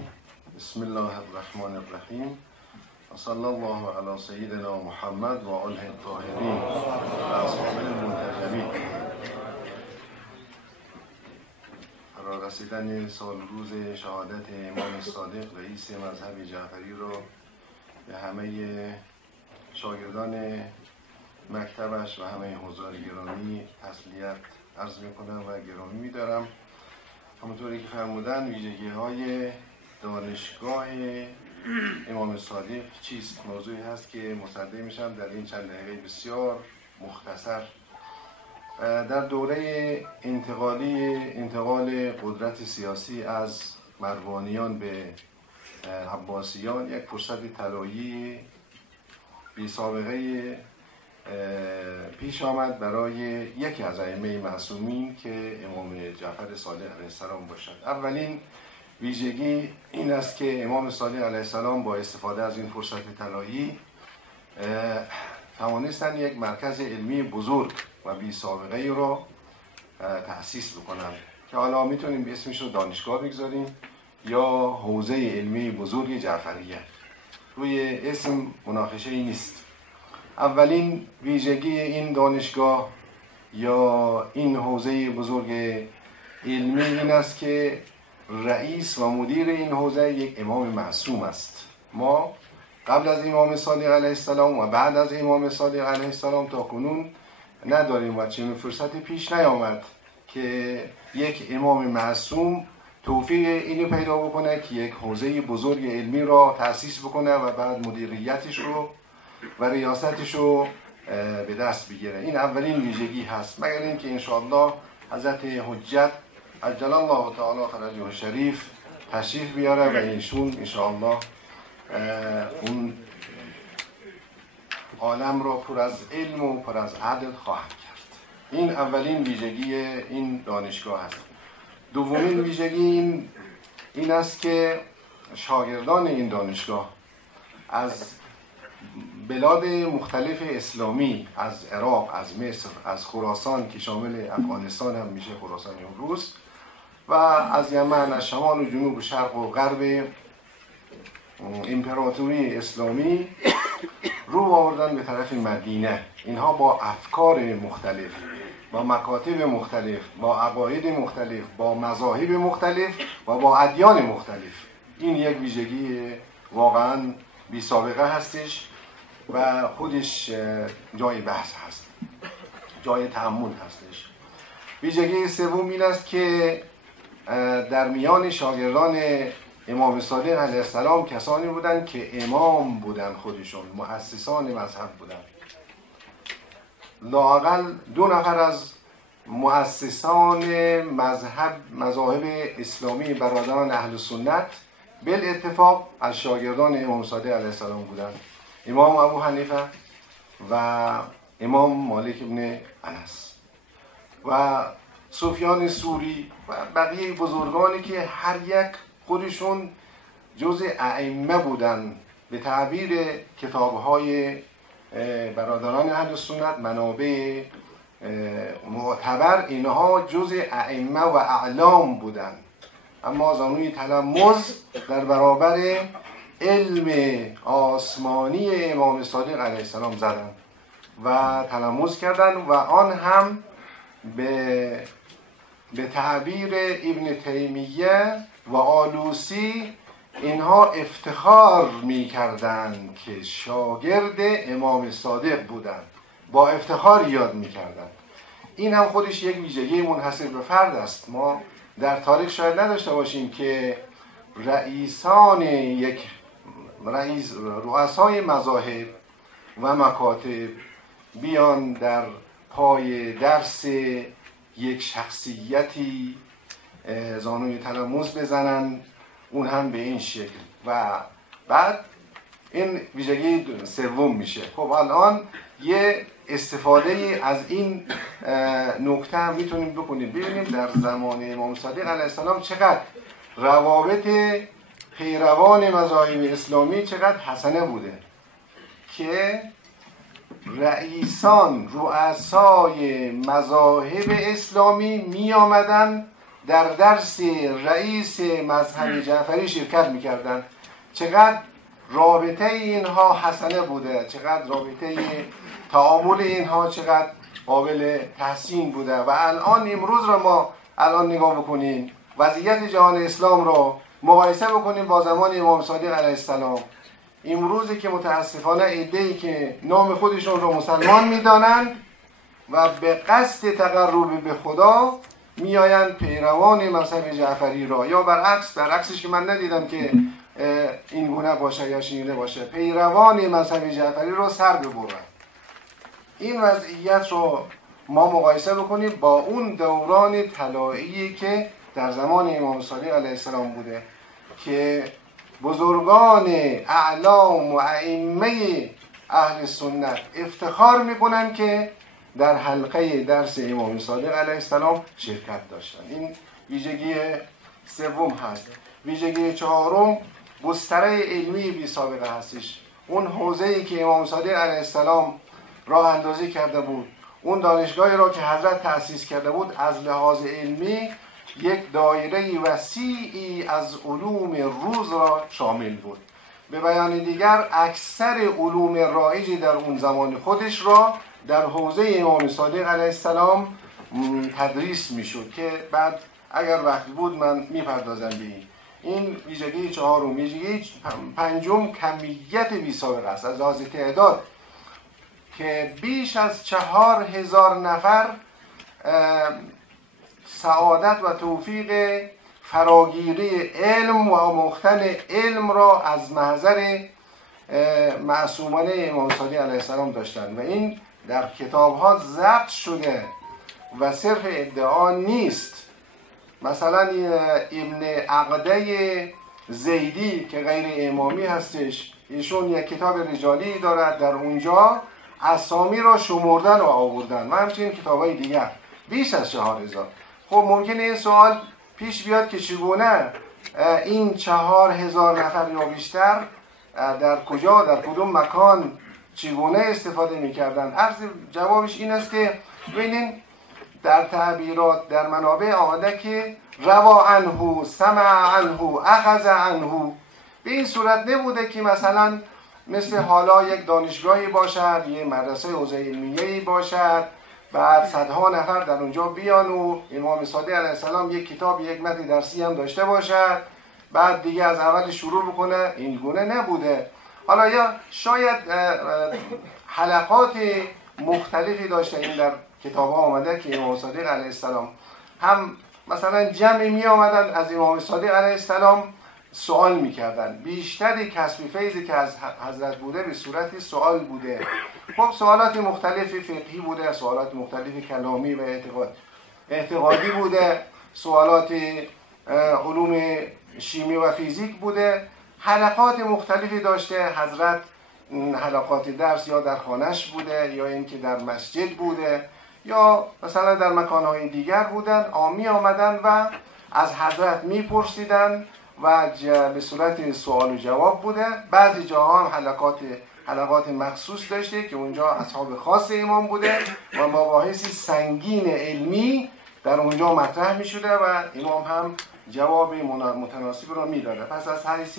بسم الله الرحمن الرحیم. صلی الله علی سیدنا محمد و آله الطاهرین و اصحابه المنتجبین. فرا رسیدن سال روز شهادت امام صادق رئیس مذهب جعفری رو به همه شاگردان مکتبش و همه حضار گرامی تسلیت عرض میکنم و گرامی میدارم. همونطوری که فرمودن ویژگی های دانشگاه امام صادق چیست؟ موضوعی هست که مصدق میشم در این چند دقیقه بسیار مختصر. در دوره انتقال قدرت سیاسی از مروانیان به عباسیان یک فرصت طلایی بی سابقه پیش آمد برای یکی از ائمه معصومین که امام جعفر صادق علیه السلام باشد. اولین ویژگی این است که امام صادق علیه السلام با استفاده از این فرصت طلایی توانستند یک مرکز علمی بزرگ و بی سابقه را تأسیس بکنند که حالا میتونیم به اسمش رو دانشگاه بگذاریم یا حوزه علمی بزرگ جعفریه. روی اسم مناقشه ای نیست. اولین ویژگی این دانشگاه یا این حوزه بزرگ علمی این است که رئیس و مدیر این حوزه یک امام معصوم است. ما قبل از امام صادق علیه السلام و بعد از امام صادق علیه السلام تا کنون نداریم و چنین فرصتی پیش نیامد که یک امام معصوم توفیق اینو پیدا بکنه که یک حوزه بزرگ علمی را تأسیس بکنه و بعد مدیریتش رو و ریاستش رو به دست بگیره. این اولین ویژگی هست، مگر اینکه انشاءالله حضرت حجت عجل الله تعالی فرجه الشریف تشریف بیاره و ایشون انشاءالله اون عالم را پر از علم و پر از عدل خواهد کرد. این اولین ویژگی این دانشگاه است. دومین ویژگی این است که شاگردان این دانشگاه از بلاد مختلف اسلامی، از عراق، از مصر، از خراسان که شامل افغانستان هم میشه، خراسان امروز، و از یمن، از شمال و جنوب و شرق و غرب امپراتوری اسلامی رو آوردن به طرف مدینه. اینها با افکار مختلف، با مکاتب مختلف، با عقاید مختلف، با مذاهب مختلف و با ادیان مختلف. این یک ویژگی واقعا بی سابقه هستش و خودش جای بحث هست، جای تأمل هستش. ویژگی سوم این است که در میان شاگردان امام صادق علیه السلام کسانی بودند که امام بودند، خودشون مؤسسان مذهب بودند. لااقل 2 نفر از مؤسسان مذاهب اسلامی برادران اهل سنت بالاتفاق از شاگردان امام صادق علیه السلام بودند، امام ابو حنیفه و امام مالک ابن انس و سفیان ثوری و بقیه بزرگانی که هر یک خودشون جز ائمه بودند. به تعبیر کتاب‌های برادران اهل سنت، منابع معتبر، اینها جز ائمه و اعلام بودند، اما زانوی تلمذ در برابر علم آسمانی امام صادق علیه السلام زدند و تلمذ کردند و آن هم به تعبیر ابن تیمیه و آلوسی اینها افتخار می کردند که شاگرد امام صادق بودند، با افتخار یاد می کردند. این هم خودش یک ویژگی منحصر به فرد است. ما در تاریخ شاید نداشته باشیم که رؤسای مذاهب و مکاتب بیان در پای درس یک شخصیتی زانوی تلمذ بزنن، اون هم به این شکل، و بعد این ویژگی سوم میشه. خب الان یه استفاده از این نکته هم میتونیم بکنیم، ببینیم در زمان امام صادق علیه السلام چقدر روابط پیروان مذاهب اسلامی چقدر حسنه بوده که رؤسای مذاهب اسلامی می آمدن در درس رئیس مذهب جعفری شرکت می کردن. چقدر رابطه اینها حسنه بوده، چقدر رابطه تعامل اینها چقدر قابل تحسین بوده. و الان امروز را ما الان نگاه بکنیم، وضعیت جهان اسلام را مقایسه بکنیم با زمان امام صادق علیه السلام. امروزی که متاسفانه عده‌ای که نام خودشون رو مسلمان میدانند و به قصد تقرب به خدا میآیند پیروان مذهب جعفری را، یا برعکسش که من ندیدم که این گونه باشه یا شینه باشه، پیروان مذهب جعفری رو سر ببرند. این وضعیت رو ما مقایسه بکنیم با اون دوران طلایی که در زمان امام صادق علیه السلام بوده که بزرگان اعلام و ائمه اهل سنت افتخار میکنن که در حلقه درس امام صادق علیه السلام شرکت داشتن. این ویژگی سوم هست. ویژگی چهارم گستره علمی بی سابقه هستش. اون حوزه‌ای که امام صادق علیه السلام راه اندازی کرده بود، اون دانشگاهی را که حضرت تأسیس کرده بود، از لحاظ علمی یک دایره وسیعی از علوم روز را شامل بود. به بیان دیگر اکثر علوم رایج در اون زمان خودش را در حوزه امام صادق علیه السلام تدریس میشد که بعد اگر وقت بود من میپردازم به این. این ویژگی چهارم. ویژگی پنجم کمیت بی سابقه است از لحاظ تعداد، که بیش از 4000 نفر سعادت و توفیق فراگیری علم و مختن علم را از محضر معصومانه امام صادق علیه السلام داشتند و این در کتاب ها ضبط شده و صرف ادعا نیست. مثلا ابن عقده زیدی که غیر امامی هستش، ایشون یک کتاب رجالی دارد، در اونجا اسامی را شمردن و آوردن و همچنین کتاب های دیگر بیش از 4000. خب ممکنه این سوال پیش بیاد که چگونه این 4000 نفر یا بیشتر در کجا، در کدوم مکان، چگونه استفاده میکردن؟ عرض جوابش این است که ببینید در تعبیرات در منابع آمده که روا عنه، سمع عنه، اخذ عنه. به این صورت نبوده که مثلا مثل حالا یک دانشگاهی باشد، یک مدرسه حوزه علمیه‌ای باشد، بعد صدها نفر در اونجا بیان و امام صادق علیه السلام یک کتاب، یک متن درسی هم داشته باشد، بعد دیگه از اول شروع بکنه. این گونه نبوده. حالا یا شاید حلقات مختلفی داشته. این در کتاب ها آمده که امام صادق علیه السلام هم مثلا جمعی می آمدن از امام صادق علیه السلام سوال می کردن. بیشتری کسب فیضی که از حضرت بوده به صورت سوال بوده. خب سوالات مختلفی فقهی بوده، سوالات مختلفی کلامی و اعتقادی بوده، سوالات علوم شیمی و فیزیک بوده. حلقات مختلفی داشته حضرت، حلقات درس یا در خانهش بوده یا اینکه در مسجد بوده یا مثلا در مکانهای دیگر بودن. می آمدن و از حضرت میپرسیدن و به صورت سوال و جواب بوده. بعضی جاها هم حلقات مخصوص داشته که اونجا اصحاب خاص امام بوده و مباحثی سنگین علمی در اونجا مطرح می شده و امام هم جواب متناسب را می داده. پس از حیث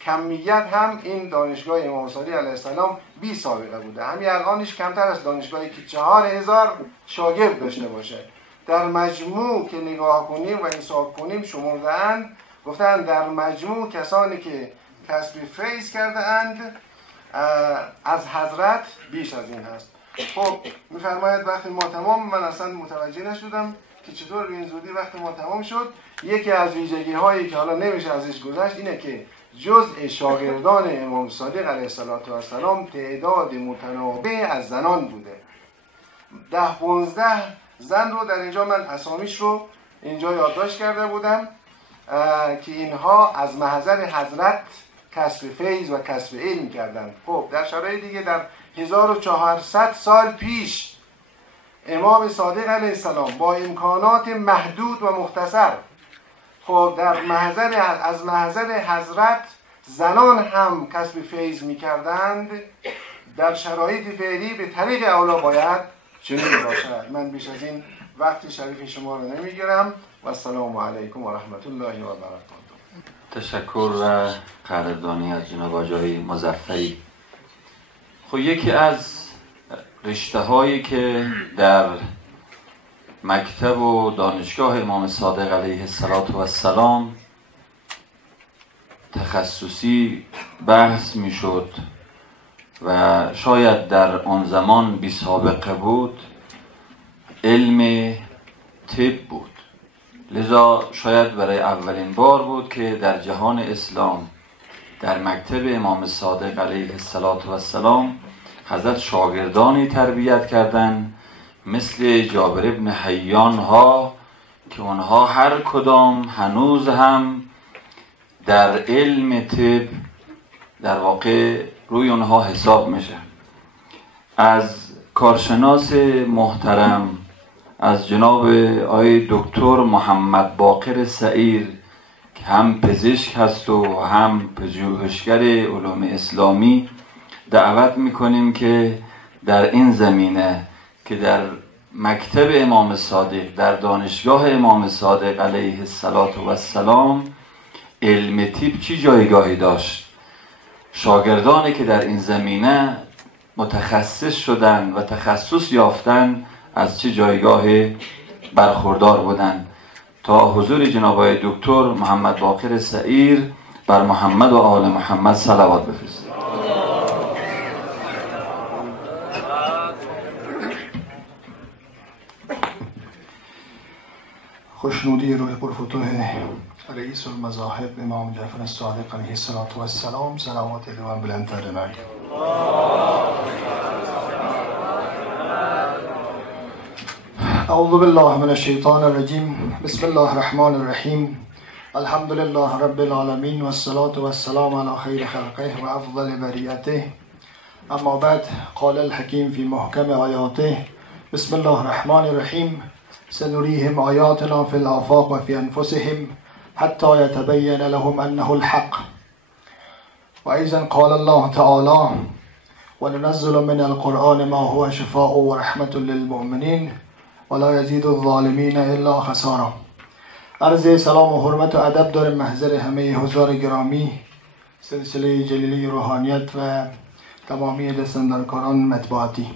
کمیت هم این دانشگاه امام صادق علیه السلام بی سابقه بوده. همین الانش کمتر از دانشگاهی که 4000 شاگرد داشته باشه. در مجموع که نگاه کنیم و حساب کنیم شمرده‌اند، گفتن در مجموع کسانی که کسب فیض کرده اند از حضرت بیش از این هست. خب میفرماید وقت ما تمام. من اصلا متوجه نشدم که چطور به این زودی وقت ما تمام شد. یکی از ویژگی هایی که حالا نمیشه ازش گذشت اینه که جزء شاگردان امام صادق علیه السلام تعداد متنوع از زنان بوده. 10-15 زن رو در اینجا من اسامیش رو اینجا یادداشت کرده بودم که اینها از محضر حضرت کسب فیض و کسب علم کردند. خب در شرایط دیگه در 1400 سال پیش امام صادق علیه السلام با امکانات محدود و مختصر، خب در از محضر حضرت زنان هم کسب فیض می‌کردند. در شرایط فعلی به طریق اولا باید چنین باشد. من بیش از این وقت شریف شما رو نمیگیرم و السلام علیکم و رحمت الله و برکاته. تشکر و قدردانی از جناب آقای مظفری. خب یکی از رشته هایی که در مکتب و دانشگاه امام صادق علیه السلام تخصصی بحث میشد و شاید در آن زمان بی سابقه بود، علم طب بود. لذا شاید برای اولین بار بود که در جهان اسلام در مکتب امام صادق علیه السلام حضرت شاگردانی تربیت کردند مثل جابر ابن حیان ها که اونها هر کدام هنوز هم در علم طب در واقع روی اونها حساب میشه. از کارشناس محترم از جناب آقای دکتر محمد باقر سعیر که هم پزشک هست و هم پژوهشگر علوم اسلامی دعوت میکنیم که در این زمینه که در مکتب امام صادق در دانشگاه امام صادق علیه السلام علم طب چی جایگاهی داشت، شاگردانی که در این زمینه متخصص شدن و تخصص یافتن از چه جایگاه برخوردار بودن تا حضور جناب آقای دکتر محمد باقر سعیر بر محمد و آل محمد صلوات بفرستید. خوشنودی روح پرفتوح رئیس المذاهب امام جعفر الصادق علیه السلام، صلوات دوام بلندتر ببرید. اعوذ بالله من الشیطان الرجیم. بسم الله الرحمن الرحیم. الحمد لله رب العالمین والصلاة والسلام علی خیر خلقه و افضل بریته. اما بعد، قال الحکیم فی محکم آیاته: بسم الله الرحمن الرحیم. سنريهم آیاتنا فی الآفاق و فی انفسهم حتی یتبین لهم انه الحق. و ایضا قال الله تعالی: وننزل من القرآن ما هو شفاء و رحمة للمؤمنین ولا یزید الظالمین الا خسارا. عرض سلام و حرمت و ادب دارم محضر همه حضار گرامی سلسله جلیلی روحانیت و تمامی دستاندرکاران مطبوعاتی.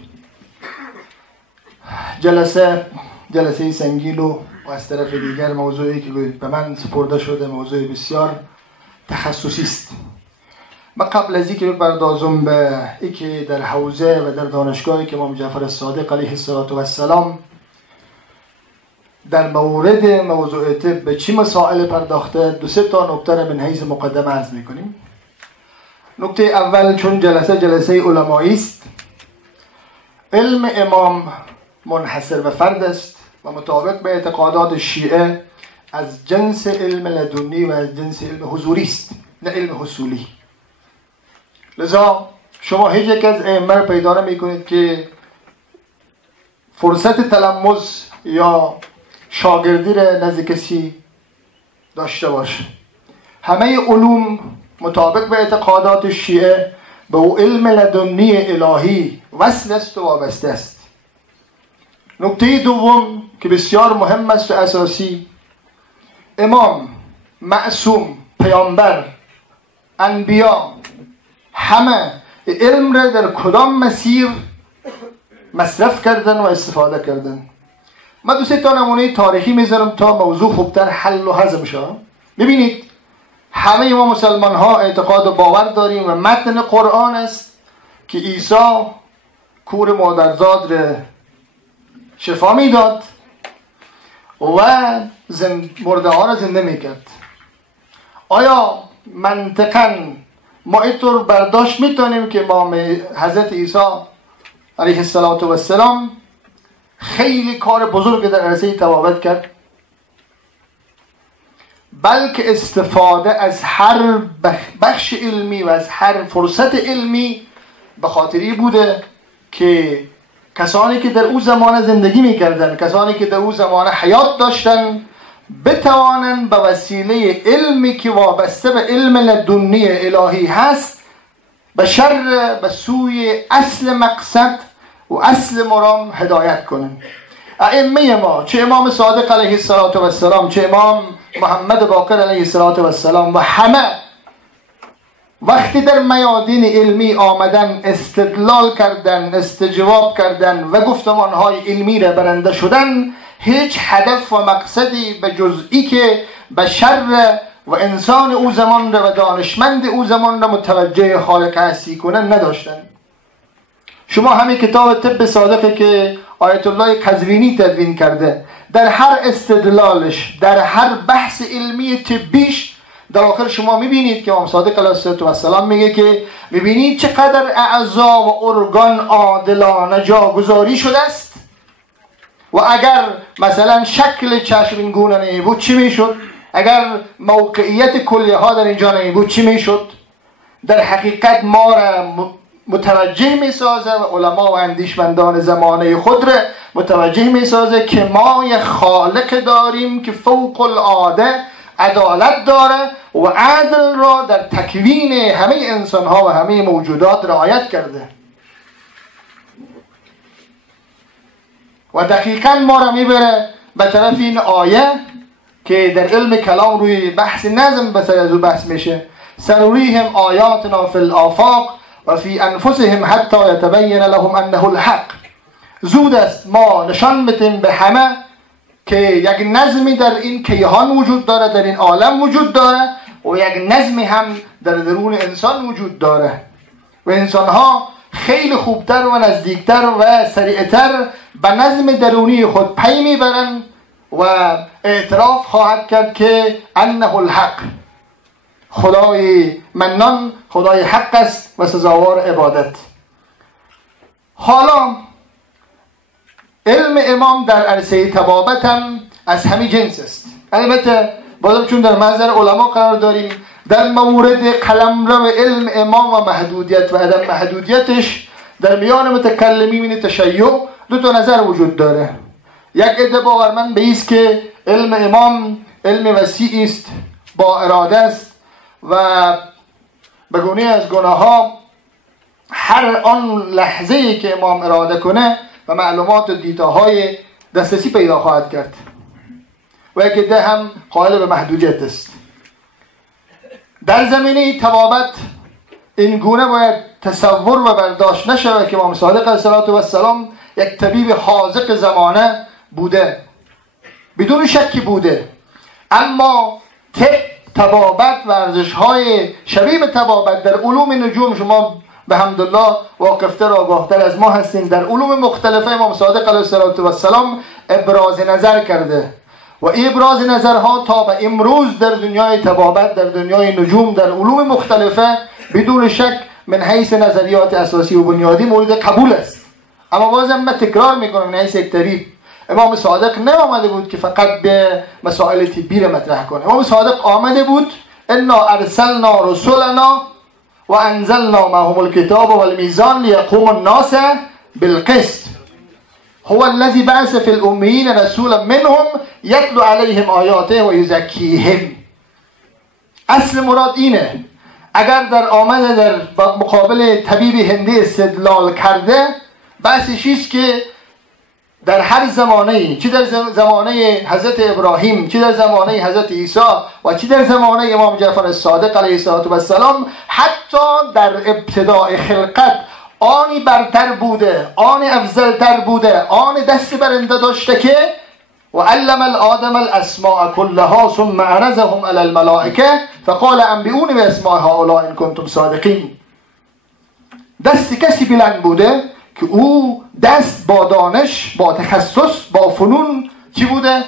جلسه سنگین و از طرف دیگر موضوعی که به من سپرده شده موضوع بسیار تخصصی است. من قبل از اینکه بپردازم به اینکه در حوزه و در دانشگاهی که امام جعفر الصادق علیه السلام در مورد موضوع طب به چی مسائل پرداخته، دو سه تا نکته را من حیث مقدمه عرض میکنیم. نکته اول، چون جلسه علمایی است، علم امام منحصر به فرد است و مطابق به اعتقادات شیعه از جنس علم لدنی و از جنس علم حضوری است، نه علم حصولی. لذا شما هیچ یک از ائمه را پیدا نمی‌کنید که فرصت تلمذ یا شاگردی را نزد کسی داشته باشه. همه علوم مطابق به اعتقادات شیعه به او علم لدنی الهی وصل است و وابسته است. نکته دوم که بسیار مهم است و اساسی، امام، معصوم، پیامبر، انبیا همه علم را در کدام مسیر مصرف کردن و استفاده کردن. من دو سه تا نمونه تاریخی میذارم تا موضوع خوبتر حل و هضم شه. ببینید، همه ما مسلمان ها اعتقاد و باور داریم و متن قرآن است که عیسی کور مادرزاد را شفا میداد و مرده ها را زنده میکرد. آیا منطقاً ما اینطور برداشت میتونیم که امام حضرت عیسی علیه السلام خیلی کار بزرگ در عرصه تبابت کرد؟ بلکه استفاده از هر بخش علمی و از هر فرصت علمی به خاطری بوده که کسانی که در او زمان زندگی میکردن، کسانی که در او زمان حیات داشتن، بتوانند به وسیله علمی که وابسته به علم لدنی الهی هست به سوی اصل مقصد و اصل مرام هدایت کنند. ائمه ما، چه امام صادق علیه السلام، چه امام محمد باقر علیه السلام و همه، وقتی در میادین علمی آمدن استدلال کردن، استجواب کردن و گفتمانهای علمی را برنده شدن، هیچ هدف و مقصدی به جزئی که بشر و انسان او زمان را و دانشمند او زمان را متوجه خالق هستی کنن نداشتن. شما همین کتاب طب صادقه که آیت الله قزوینی تدوین کرده، در هر استدلالش، در هر بحث علمی طبیش، در آخر شما میبینید که امام صادق علیه السلام میگه که میبینید چقدر اعضا و ارگان عادلانه جاگذاری شده است و اگر مثلا شکل چشم این گونه نمیبود چی میشد؟ اگر موقعیت کلیه ها در اینجا نمیبود چی میشد؟ در حقیقت ما را متوجه میسازه و علما و اندیشمندان زمانه خود را متوجه میسازه که ما یک خالق داریم که فوق العاده عدالت داره و عدل را در تکوین همه انسان ها و همه موجودات رعایت کرده و دقیقا ما را میبره به طرف این آیه که در علم کلام روی بحث نظم بسر از او بحث میشه. سنریهم آیاتنا فی الآفاق و فی انفسهم حتی یتبین لهم انه الحق. زود است ما نشان بدیم به همه که یک نظمی در این کیهان وجود داره، در این عالم وجود داره و یک نظمی هم در درون انسان وجود داره و انسانها خیلی خوبتر و نزدیکتر و سریعتر به نظم درونی خود پی میبرن و اعتراف خواهد کرد که انه الحق، خدای منان، خدای حق است و سزاوار عبادت. حالا علم امام در عرصه طبابت هم از همین جنس است. البته بازم چون در محضر علما قرار داریم، در مورد قلمرو علم امام و محدودیت و عدم محدودیتش در میان متکلمین تشیع دو تا نظر وجود داره. یک عده باورمند به ایست که علم امام علم وسیعی است، با اراده است و به گونه از گناه ها هر آن لحظه‌ای که امام اراده کنه و معلومات و دیتاهای دسترسی پیدا خواهد کرد و یک عده هم قائل به محدودیت است. در زمینه طبابت این گونه باید تصور و برداشت نشود که امام صادق علیه السلام یک طبیب حاذق زمانه بوده، بدون شکی بوده، اما طبابت و ارزش‌های شبیه به طبابت در علوم نجوم شما به حمدالله واقفتر و آگاهتر از ما هستیم. در علوم مختلفه امام صادق علیه السلام ابراز نظر کرده و این ابراز نظرها تا به امروز در دنیای طبابت، در دنیای نجوم، در علوم مختلفه بدون شک من حیث نظریات اساسی و بنیادی مورد قبول است. اما بازم من تکرار میکنم، من حیث یک طبیب، امام صادق نه آمده بود که فقط به مسائل طبی را مطرح کنه. امام صادق آمده بود انا ارسلنا رسولنا و انزلنا معهم الكتاب والمیزان لیقوم الناس بالقسط هو الذي بعث في الأميين رسولا منهم يتلو عليهم آیاته و یزکیهم. اصل مراد اینه. اگر در آمده در مقابل طبیب هندی استدلال کرده، بحثش است که در هر زمانه، چه در زمانه حضرت ابراهیم، چه در زمانه حضرت عیسی و چه در زمانه امام جعفر الصادق علیه السلام، حتی در ابتداء خلقت آنی برتر بوده، آنی افضلتر بوده، آنی دست برنده داشته که و علم الآدم الاسماء كلها ثم عرضهم على الملائکه فقال انبئونی باسماء هؤلاء ان کنتم صادقین. دست کسی بلند بوده که او دست با دانش، با تخصص، با فنون چی بوده؟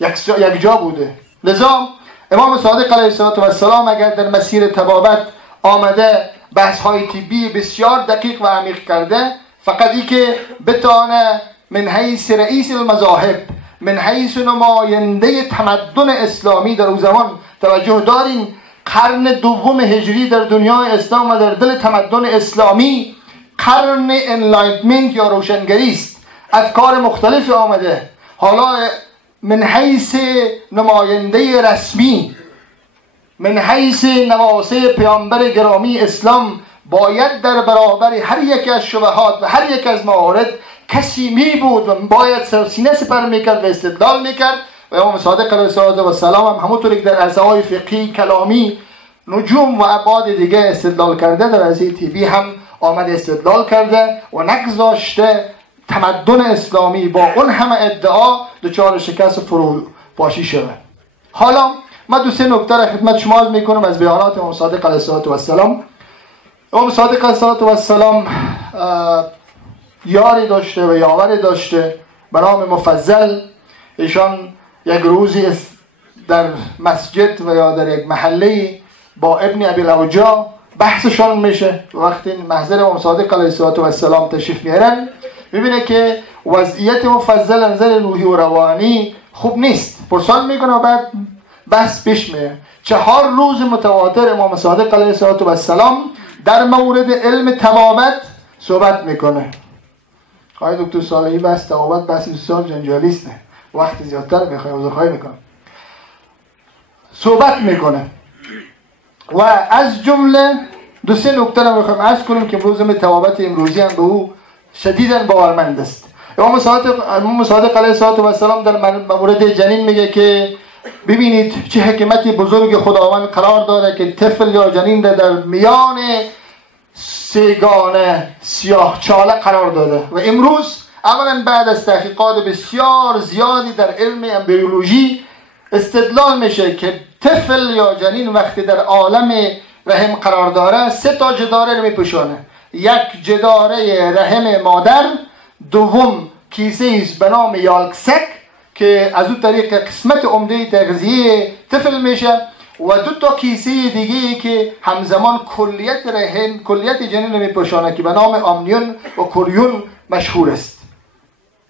یک جا بوده. لذا امام صادق علیه السلام اگر در مسیر طبابت آمده بحث های طبی بسیار دقیق و عمیق کرده، فقط ای که بتانه من حیث رئیس المذاهب، من حیث نماینده تمدن اسلامی در اون زمان، توجه دارین قرن دوم هجری در دنیای اسلام و در دل تمدن اسلامی قرن انلایتمنت یا روشنگری است، افکار مختلف آمده. حالا من حیث نماینده رسمی، من حیث نواسه پیامبر گرامی اسلام، باید در برابر هر یک از شبهات و هر یک از موارد کسی می بود و باید سینه سپر میکرد و استدلال میکرد. و امام صادق علیه السلام هم همونطوری که در عرصه های فقهی، کلامی، نجوم و ابعاد دیگه استدلال کرده، در عرصه طبی هم آمده استدلال کرده و نگذاشته تمدن اسلامی با اون همه ادعا دچار شکست فرو پاشی شده. حالا من دو سه نکته را خدمت شما عرض میکنم از بیانات امام صادق علیه السلام. امام صادق علیه السلام یاری داشته و یاوری داشته به نام مفضل. ایشان یک روزی در مسجد و یا در یک محله با ابن ابی الاوجاع بحثشان میشه. وقتی محضر امام صادق علیه السلام تشریف میارن، میبینه که وضعیت مفضل نظر روحی و روانی خوب نیست. پرسان میکنه و بعد بحث پیش میره. 4 روز متواتر امام صادق علیه السلام در مورد علم طبابت صحبت میکنه. آقای دکتر صالحی بحث طبابت بحث بسیار جنجالیست، وقت زیادتر میخواه، عذرخواهی میکنم، صحبت میکنه و از جمله دو سه نکته رو میخوام عرض کنم که امروز طبابت امروزی هم به او شدیداً باورمند است. امام صادق علیه السلام در مورد جنین میگه که ببینید چه حکمتی بزرگ خداوند قرار داده که طفل یا جنین در میان سیگان سیاه چاله قرار داده. و امروز اولا بعد از تحقیقات بسیار زیادی در علم امبریولوژی استدلال میشه که طفل یا جنین وقتی در عالم رحم قرار داره 3 تا جداره رو میپوشانه. یک جداره رحم مادر، دوم کیسه است به نام یالکسک که از اون طریق قسمت عمده تغذیه طفل میشه، و 2 تا کیسه دیگه که همزمان کلیت رحم کلیت جنین رو میپوشانه که به نام آمنیون و کوریون مشهور است.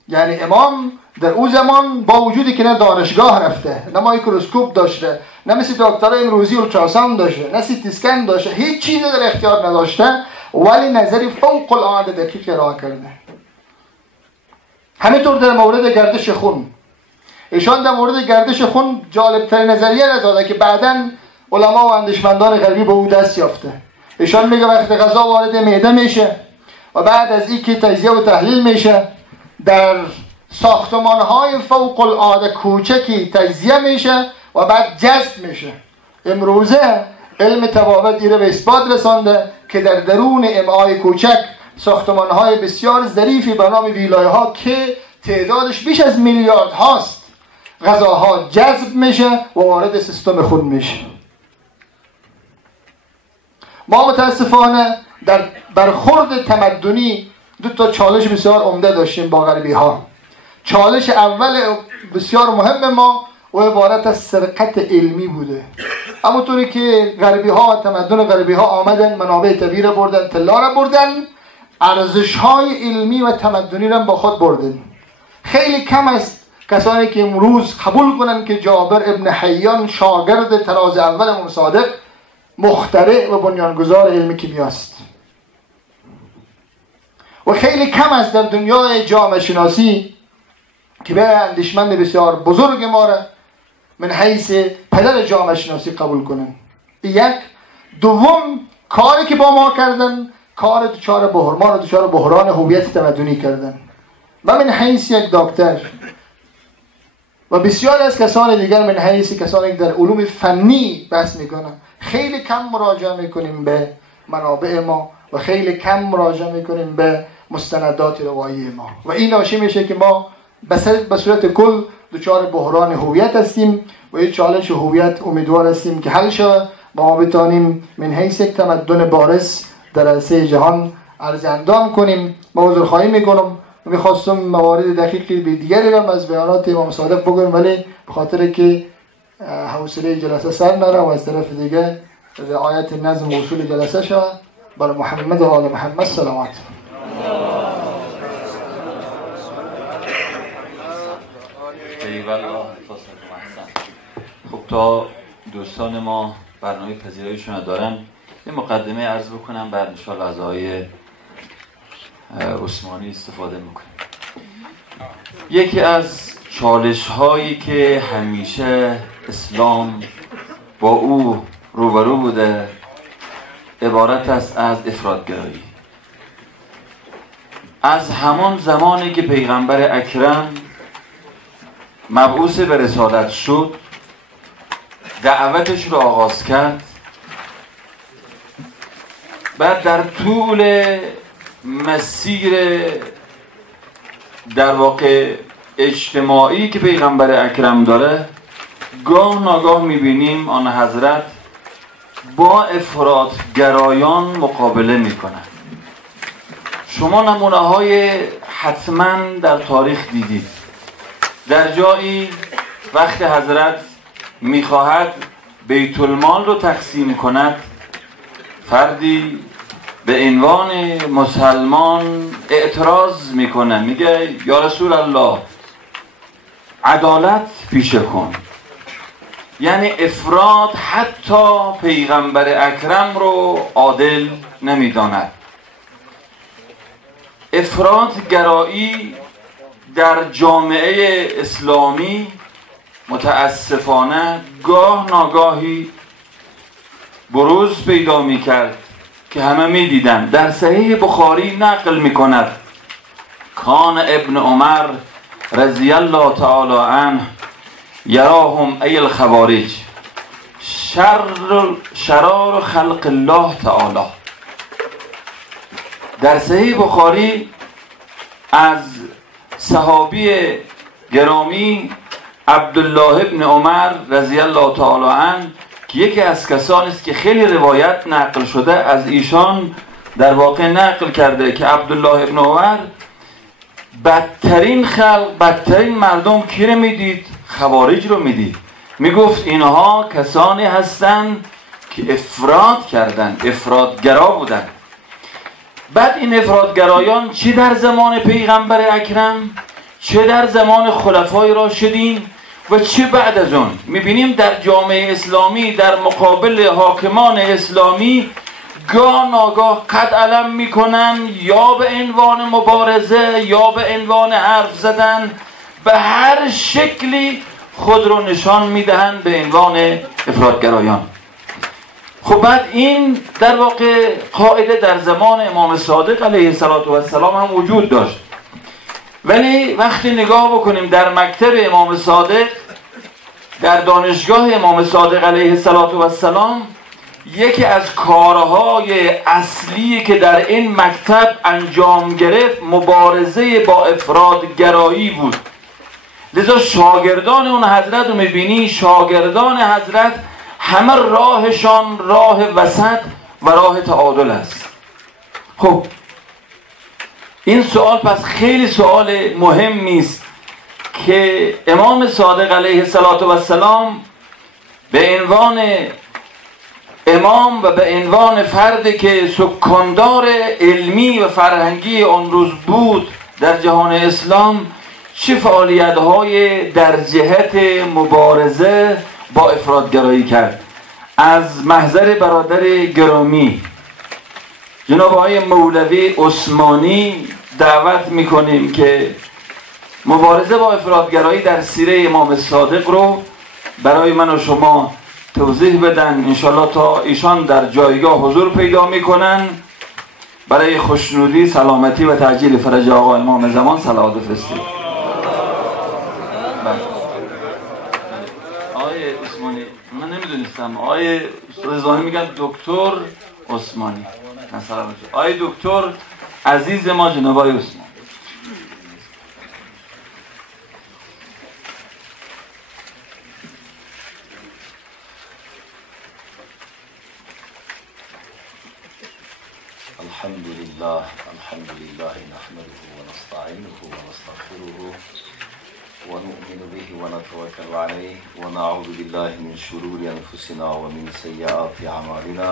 یعنی امام در اون زمان با وجودی که نه دانشگاه رفته، نه مایکروسکوپ داشته، نه مثل دکترای امروزی اولتراساوند داشته، نه سی تی اسکن داشته، هیچ چیزی در اختیار نداشته، ولی نظری فوق العاده دقیق ارائه کرده. همینطور در مورد گردش خون، ایشان در مورد گردش خون جالبترین نظریه را داده که بعداً علما و اندیشمندان غربی به او دست یافته. ایشان میگه وقتی غذا وارد معده میشه و بعد از اینکه تجزیه و تحلیل میشه در ساختمان‌های فوق العاده کوچکی تجزیه میشه و بعد جذب میشه. امروزه علم طبابت ایره به اثبات رسانده که در درون امعای کوچک ساختمان‌های بسیار ظریفی به نام ویلایه‌ها که تعدادش بیش از میلیارد هاست، غذاها جذب میشه و وارد سیستم خون میشه. ما متاسفانه در برخورد تمدنی 2 تا چالش بسیار عمده داشتیم با غربی ها. چالش اول بسیار مهم ما و عبارت از سرقت علمی بوده. همونطوری که غربی ها تمدن غربی ها آمدن منابع طبیعی را بردن، طلا را بردن، ارزش های علمی و تمدنی را با خود بردن. خیلی کم است کسانی که امروز قبول کنن که جابر ابن حیان شاگرد طراز اول امام صادق مخترع و بنیانگذار علم کیمیا است. و خیلی کم است در دنیای جامعه شناسی که به اندیشمند بسیار بزرگ ما را من حیث پدر جامعه شناسی قبول کنن. یک. دوم، کاری که با ما کردن کار دچار بحران هویت تمدنی کردن. و من حیث یک دکتر و بسیار از کسان دیگر من حیث کسانی که در علوم فنی بحث میکنن خیلی کم مراجعه میکنیم به منابع ما و خیلی کم مراجعه میکنیم به مستندات روایی ما و این ناشی میشه که ما به صورت کل دچار بحران هویت هستیم و این چالش هویت امیدوار هستیم که حل شود و ما بتانیم من حیث یک تمدن بارز در عرصه جهان عرض اندام کنیم. ما عذرخواهی میکنم، میخواستم موارد دقیقی به دیگری را از بیانات امام صادق بگم ولی به خاطر که حوصله جلسه سر نره و از طرف دیگه رعایت نظم و اصول جلسه شود برای محمد و آل محمد صلوات. خب تا دوستان ما برنامه پذیراییشون رو دارن یه مقدمه عرض بکنم، بعد انشاءالله از آقای عثمانی استفاده میکنیم. یکی از چالش هایی که همیشه اسلام با او روبرو بوده عبارت است از افراط‌گرایی. از همان زمانی که پیغمبر اکرم مبعوث به رسالت شد دعوتش رو آغاز کرد، بعد در طول مسیر در واقع اجتماعی که پیغمبر اکرم داره گاه ناگاه میبینیم آن حضرت با افراط‌گرایان مقابله میکنن. شما نمونه های حتما در تاریخ دیدید. در جایی وقت حضرت میخواهد بیت المال رو تقسیم کند، فردی به عنوان مسلمان اعتراض میکنه، میگه یا رسول الله عدالت پیشه کن. یعنی افراط حتی پیغمبر اکرم رو عادل نمیداند. افراط گرایی در جامعه اسلامی متاسفانه گاه ناگاهی بروز پیدا میکرد که همه میدیدن. در صحیح بخاری نقل میکند کان ابن عمر رضی الله تعالی عنه یراهم ای الخوارج شرار خلق الله تعالی. در صحیح بخاری از صحابی گرامی عبدالله ابن عمر رضی الله تعالی عنه که یکی از کسانی است که خیلی روایت نقل شده از ایشان در واقع نقل کرده که عبدالله ابن عمر بدترین خلق، بدترین مردم کی رو میدید؟ خوارج رو میدید. میگفت اینها کسانی هستند که افراط کردن، افراطگرا بودن. بعد این افراطگرایان چه در زمان پیغمبر اکرم، چه در زمان خلفای راشدین و چه بعد از اون میبینیم در جامعه اسلامی در مقابل حاکمان اسلامی گاه ناگاه قد علم میکنن، یا به عنوان مبارزه یا به عنوان حرف زدن، به هر شکلی خود رو نشان میدهن به عنوان افراطگرایان. خب بعد این در واقع قاعده در زمان امام صادق علیه السلام هم وجود داشت، ولی وقتی نگاه بکنیم در مکتب امام صادق، در دانشگاه امام صادق علیه السلام، یکی از کارهای اصلی که در این مکتب انجام گرفت مبارزه با افراطگرایی بود. لذا شاگردان اون حضرت رو میبینی، شاگردان حضرت همه راهشان راه وسط و راه تعادل است. خب این سوال پس خیلی سوال مهمی است که امام صادق علیه السلام به عنوان امام و به عنوان فردی که سکاندار علمی و فرهنگی اون روز بود در جهان اسلام چه فعالیت‌های در جهت مبارزه با افراطگرایی کرد. از محضر برادر گرامی جناب آقای مولوی عثمانی دعوت میکنیم که مبارزه با افراطگرایی در سیره امام صادق رو برای من و شما توضیح بدن، انشالله تا ایشان در جایگاه حضور پیدا میکنن. برای خوشنودی، سلامتی و تعجیل فرج آقا امام زمان صلوات بفرستید. آقای عثمانی، من نمیدونستم آقای رضوانی میگن دکتر عثمانی. آقای دکتر عزیز ما جناب آقای عثمانی. الحمد لله نحمده ونستعينه ونستغفره ونؤمن به ونتوكل عليه ونعوذ بالله من شرور أنفسنا ومن سيئات أعمالنا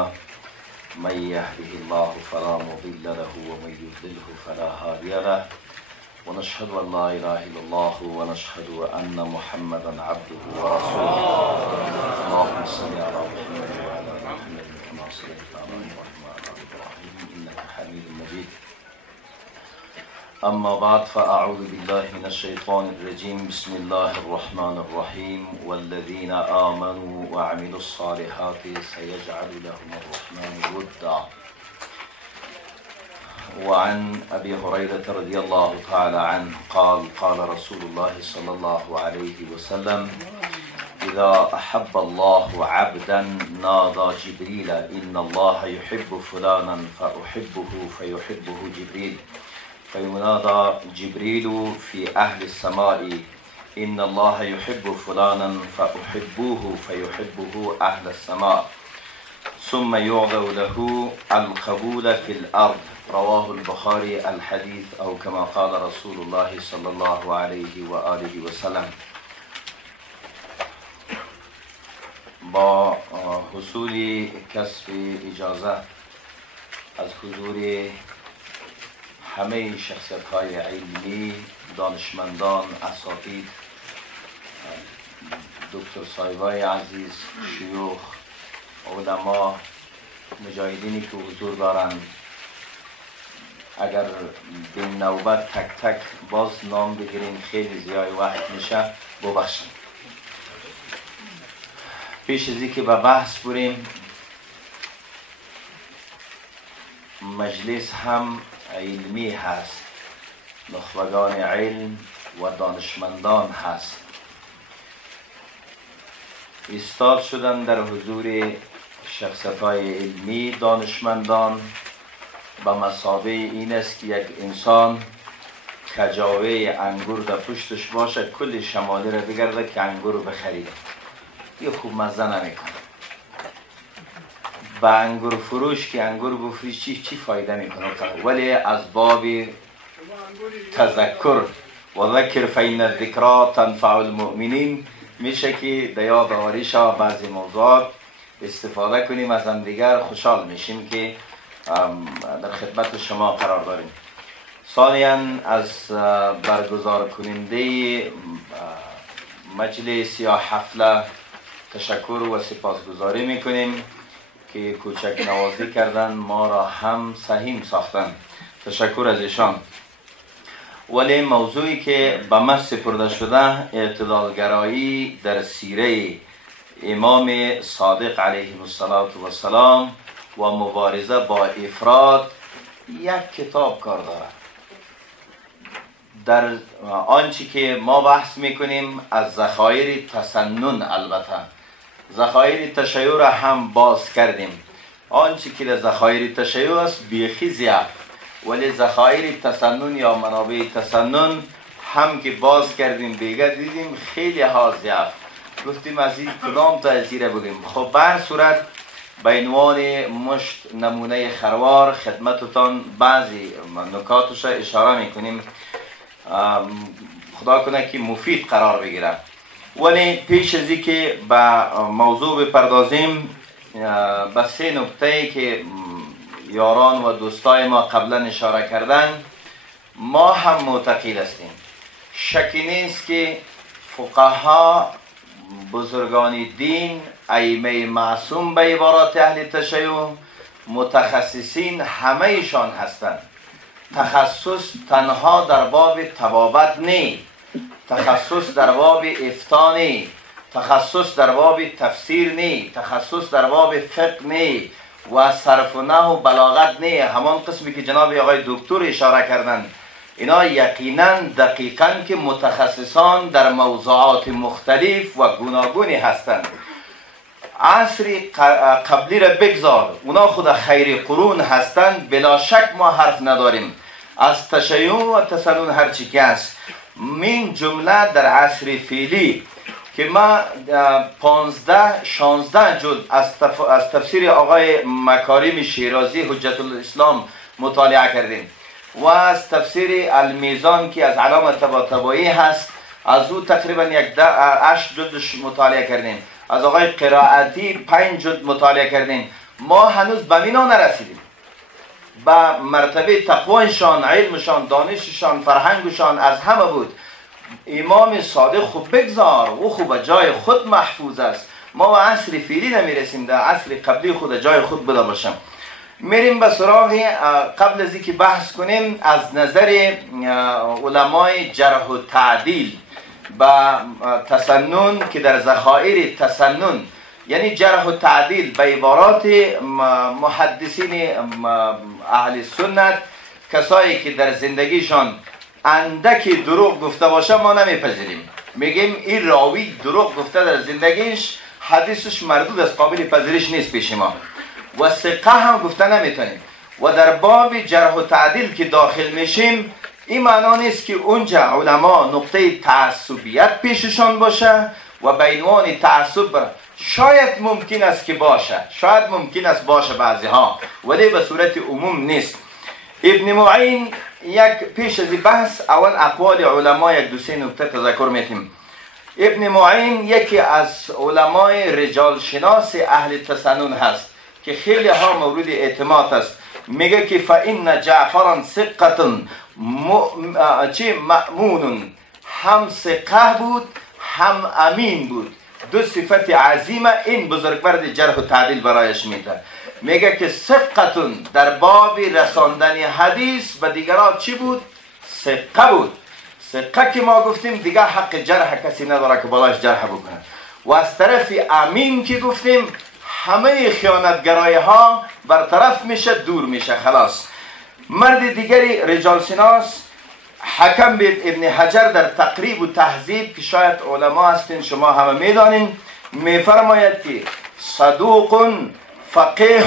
من يهده الله فلا مضل له ومن يضلله فلا هادي له ونشهد أن لا إله إلا الله ونشهد أن محمدا عبده ورسوله اللهم صل على محمد وعلى آل محمد كما صليت على إبراهيم وعلى آل إبراهيم إنك حميد مجيد. أما بعد فأعوذ بالله من الشيطان الرجيم. بسم الله الرحمن الرحيم. والذين آمنوا وعملوا الصالحات سيجعل لهم الرحمن ودا. وعن أبي هريرة رضي الله تعالى عنه قال قال رسول الله صلى الله عليه وسلم إذا أحب الله عبدا نادى جبريل إن الله يحب فلانا فأحبه فيحبه جبريل فينادى جبريل في أهل السماء إن الله يحب فلانا فأحبوه فيحبه أهل السماء ثم يعذو له القبول في الأرض. رواه البخاري. الحديث أو كما قال رسول الله صلى الله عليه وآله وسلم. با حصول کسب اجازه از حضور همه شخصیت‌های علمی، دانشمندان، اساتید، دکتر صاحبای عزیز، شیوخ، علما، مجاهدینی که حضور دارند، اگر به نوبت تک تک باز نام بگیریم خیلی زیاد وقت میشه، ببخشید. پیش از اینکه به بحث بریم، مجلس هم علمی هست، نخبگان علم و دانشمندان هست. ایستاد شدن در حضور شخصیت‌های علمی، دانشمندان، به مثابه این است که یک انسان کجاوه انگور در پشتش باشه کل شمالی را بگرده که انگور رو بخریده. یه خوب مزه نمیکنه. با انگور فروش که انگور بفروشی چی فایده میکنه؟ ولی از باب تذکر و ذکر فین الذکرى تنفع المؤمنین میشه که در یادآوری شود بعضی موضوعات استفاده کنیم، از هم دیگر خوشحال میشیم که در خدمت شما قرار داریم. ثانیاً از برگزار کننده مجلس یا حفله تشکر و سپاسگزاری میکنیم که کوچک نوازی کردن، ما را هم سهیم ساختن. تشکر از ایشان. ولی موضوعی که به ما سپرده شده اعتدالگرایی در سیره امام صادق علیه السلام و مبارزه با افراط یک کتاب کار دارد. در آنچه که ما بحث میکنیم از ذخایر تسنن، البته ذخایر تشیع را هم باز کردیم. آنچه که ذخایر تشیع است بیخی زیاد، ولی ذخایر تسنن یا منابع تسنن هم که باز کردیم دیگه دیدیم خیلی ها زیاد. گفتیم از این کدام تا ازیره بگیم. خب به هر صورت به عنوان مشت نمونه خروار خدمتتان بعضی نکاتش اشاره میکنیم، خدا کنه که مفید قرار بگیره. ولی پیش از اینکه به موضوع بپردازیم به سه نکته که یاران و دوستای ما قبلا اشاره کردن ما هم معتقد هستیم. شکی نیست که فقها، بزرگان دین، ائمه معصوم به عبارات اهل تشیع، متخصصین همه ایشان هستند. تخصص تنها در باب طبابت نی، تخصص در باب افتاء نی، تخصص در باب تفسیر نی، تخصص در باب فقه نی و صرف و نحو و بلاغت نی. همان قسمی که جناب آقای دکتر اشاره کردن، اینا یقینا دقیقاً که متخصصان در موضوعات مختلف و گوناگونی هستند. عصر قبلی را بگذار، اونا خود خیر قرون هستند، بلا شک ما حرف نداریم. از تشیع و تسنن هرچی که است، من جمله در عصر فعلی که ما 15-16 جلد از تفسیر آقای مکارم شیرازی حجت الاسلام مطالعه کردیم و از تفسیر المیزان که از علامه طباطبایی هست از او تقریبا 8 جلدش مطالعه کردیم. از آقای قرائتی 5 جلد مطالعه کردیم. ما هنوز به مینا نرسیدیم. به مرتبه تقوایشان، علمشان، دانششان، فرهنگشان از همه بود. امام صادق خوب بگذار، او خوب جای خود محفوظ است. ما به عصر فعلی نمیرسیم، در عصر قبلی خود جای خود بوده باشم. میریم به سراغ قبل از اینکه بحث کنیم از نظر علمای جرح و تعدیل با تسنن که در ذخایر تسنن، یعنی جرح و تعدیل به عبارات محدثین اهل سنت، کسایی که در زندگیشان اندکی دروغ گفته باشه ما نمیپذیریم. میگیم این راوی دروغ گفته در زندگیش، حدیثش مردود است، قابل پذیرش نیست پیش ما. و ثقه هم گفته نمیتونیم. و در باب جرح و تعدیل که داخل میشیم، این معنا نیست که اونجا علما نقطه تعصبیت پیششان باشه و به عنوان تعصب شاید ممکن است که باشه، شاید ممکن است باشه بعضی ها، ولی به صورت عموم نیست. ابن معین یک پیش از بحث اول اقوال علما یک دو سه نکته تذکر میتیم. ابن معین یکی از علمای رجال شناس اهل تسنن هست که خیلی ها مورد اعتماد است. میگه که فإن جعفرا ثقة مأمون، هم ثقه بود هم امین بود. دو صفت عظیمه این بزرگوارد جرح و تعدیل برایش میده. میگه که ثقتون در باب رساندن حدیث به دیگران چی بود؟ ثقه بود. ثقه که ما گفتیم دیگه حق جرح کسی نداره که بالاش جرح بکنه. و از طرف امین که گفتیم همه خیانتگرای ها برطرف میشه، دور میشه، خلاص. مرد دیگری رجال شناس حکم ابن حجر در تقریب و تهذیب که شاید علما هستین شما همه میدانین، میفرماید که صدوق فقیه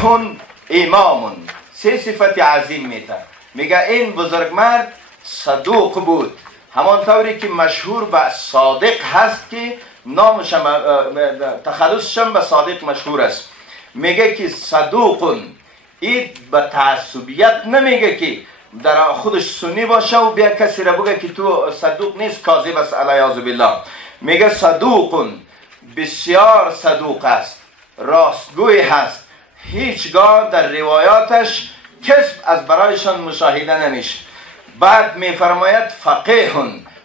امام. سه صفت عظیم میده. میگه این بزرگ مرد صدوق بود، همانطوری که مشهور به صادق هست که نامش تخلصش به صادق مشهور است. میگه که صدوق، این به تعصبیت نمیگه که در خودش سنی باشه و بیا کسی را بگه که تو صدوق نیست، کاذب است علیاذ بالله. میگه صدوق، بسیار صدوق است، راستگوی هست، هیچگاه در روایاتش کسب از برایشان مشاهده نمیشه. بعد میفرماید فقیه،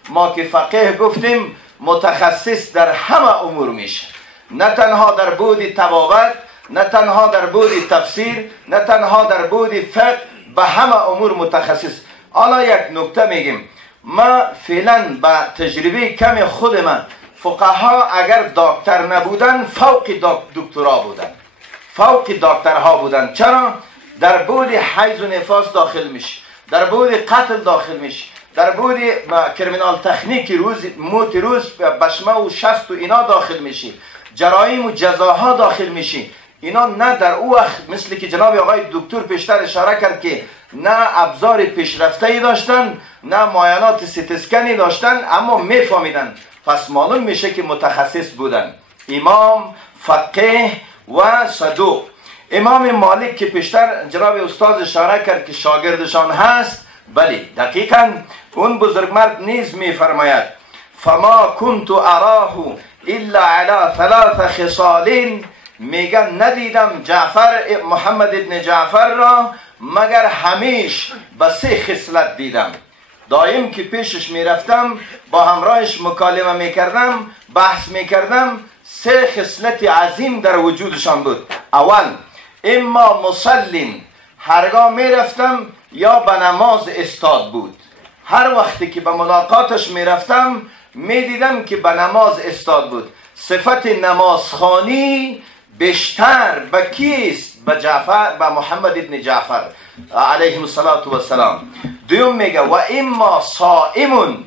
ما که فقیه گفتیم متخصص در همه امور میشه، نه تنها در بود طبابت، نه تنها در بود تفسیر، نه تنها در بود فقه، به همه امور متخصص. حالا یک نکته میگیم، ما فعلا با تجربه کم خود من، فقها اگر دکتر نبودن فوق دکترا بودن، فوق دکترها بودن. چرا؟ در بود حیض و نفاس داخل میشه، در بود قتل داخل میشه، در بود کرمینال تکنیک روز موت روز بشمه و شست و اینا داخل میشه، جرایم و جزاها داخل میشه. اینا نه در او وقت مثل که جناب آقای دکتر پیشتر اشاره کرد که نه ابزار پیشرفته‌ای داشتن، نه معاینات سیتسکنی داشتن، اما میفهمیدن، پس معلوم میشه که متخصص بودن. امام، فقیه و صدوق. امام مالک که پیشتر جناب استاد اشاره کرد که شاگردشان هست، بلی دقیقاً اون بزرگمرد نیز میفرماید فما کنت اراه الا علی ثلاث خصال، میگن ندیدم محمد ابن جعفر را مگر همیش به 3 خصلت دیدم. دایم که پیشش میرفتم، با همراهش مکالمه میکردم، بحث میکردم، 3 خصلت عظیم در وجودشان بود. اول، اما مصلین، هرگاه میرفتم یا به نماز استاد بود. هر وقتی که به ملاقاتش میرفتم میدیدم که به نماز استاد بود. صفت نمازخوانی بیشتر به کیست؟ به محمد ابن جعفر علیه السلام. دوم میگه و اما صائمون،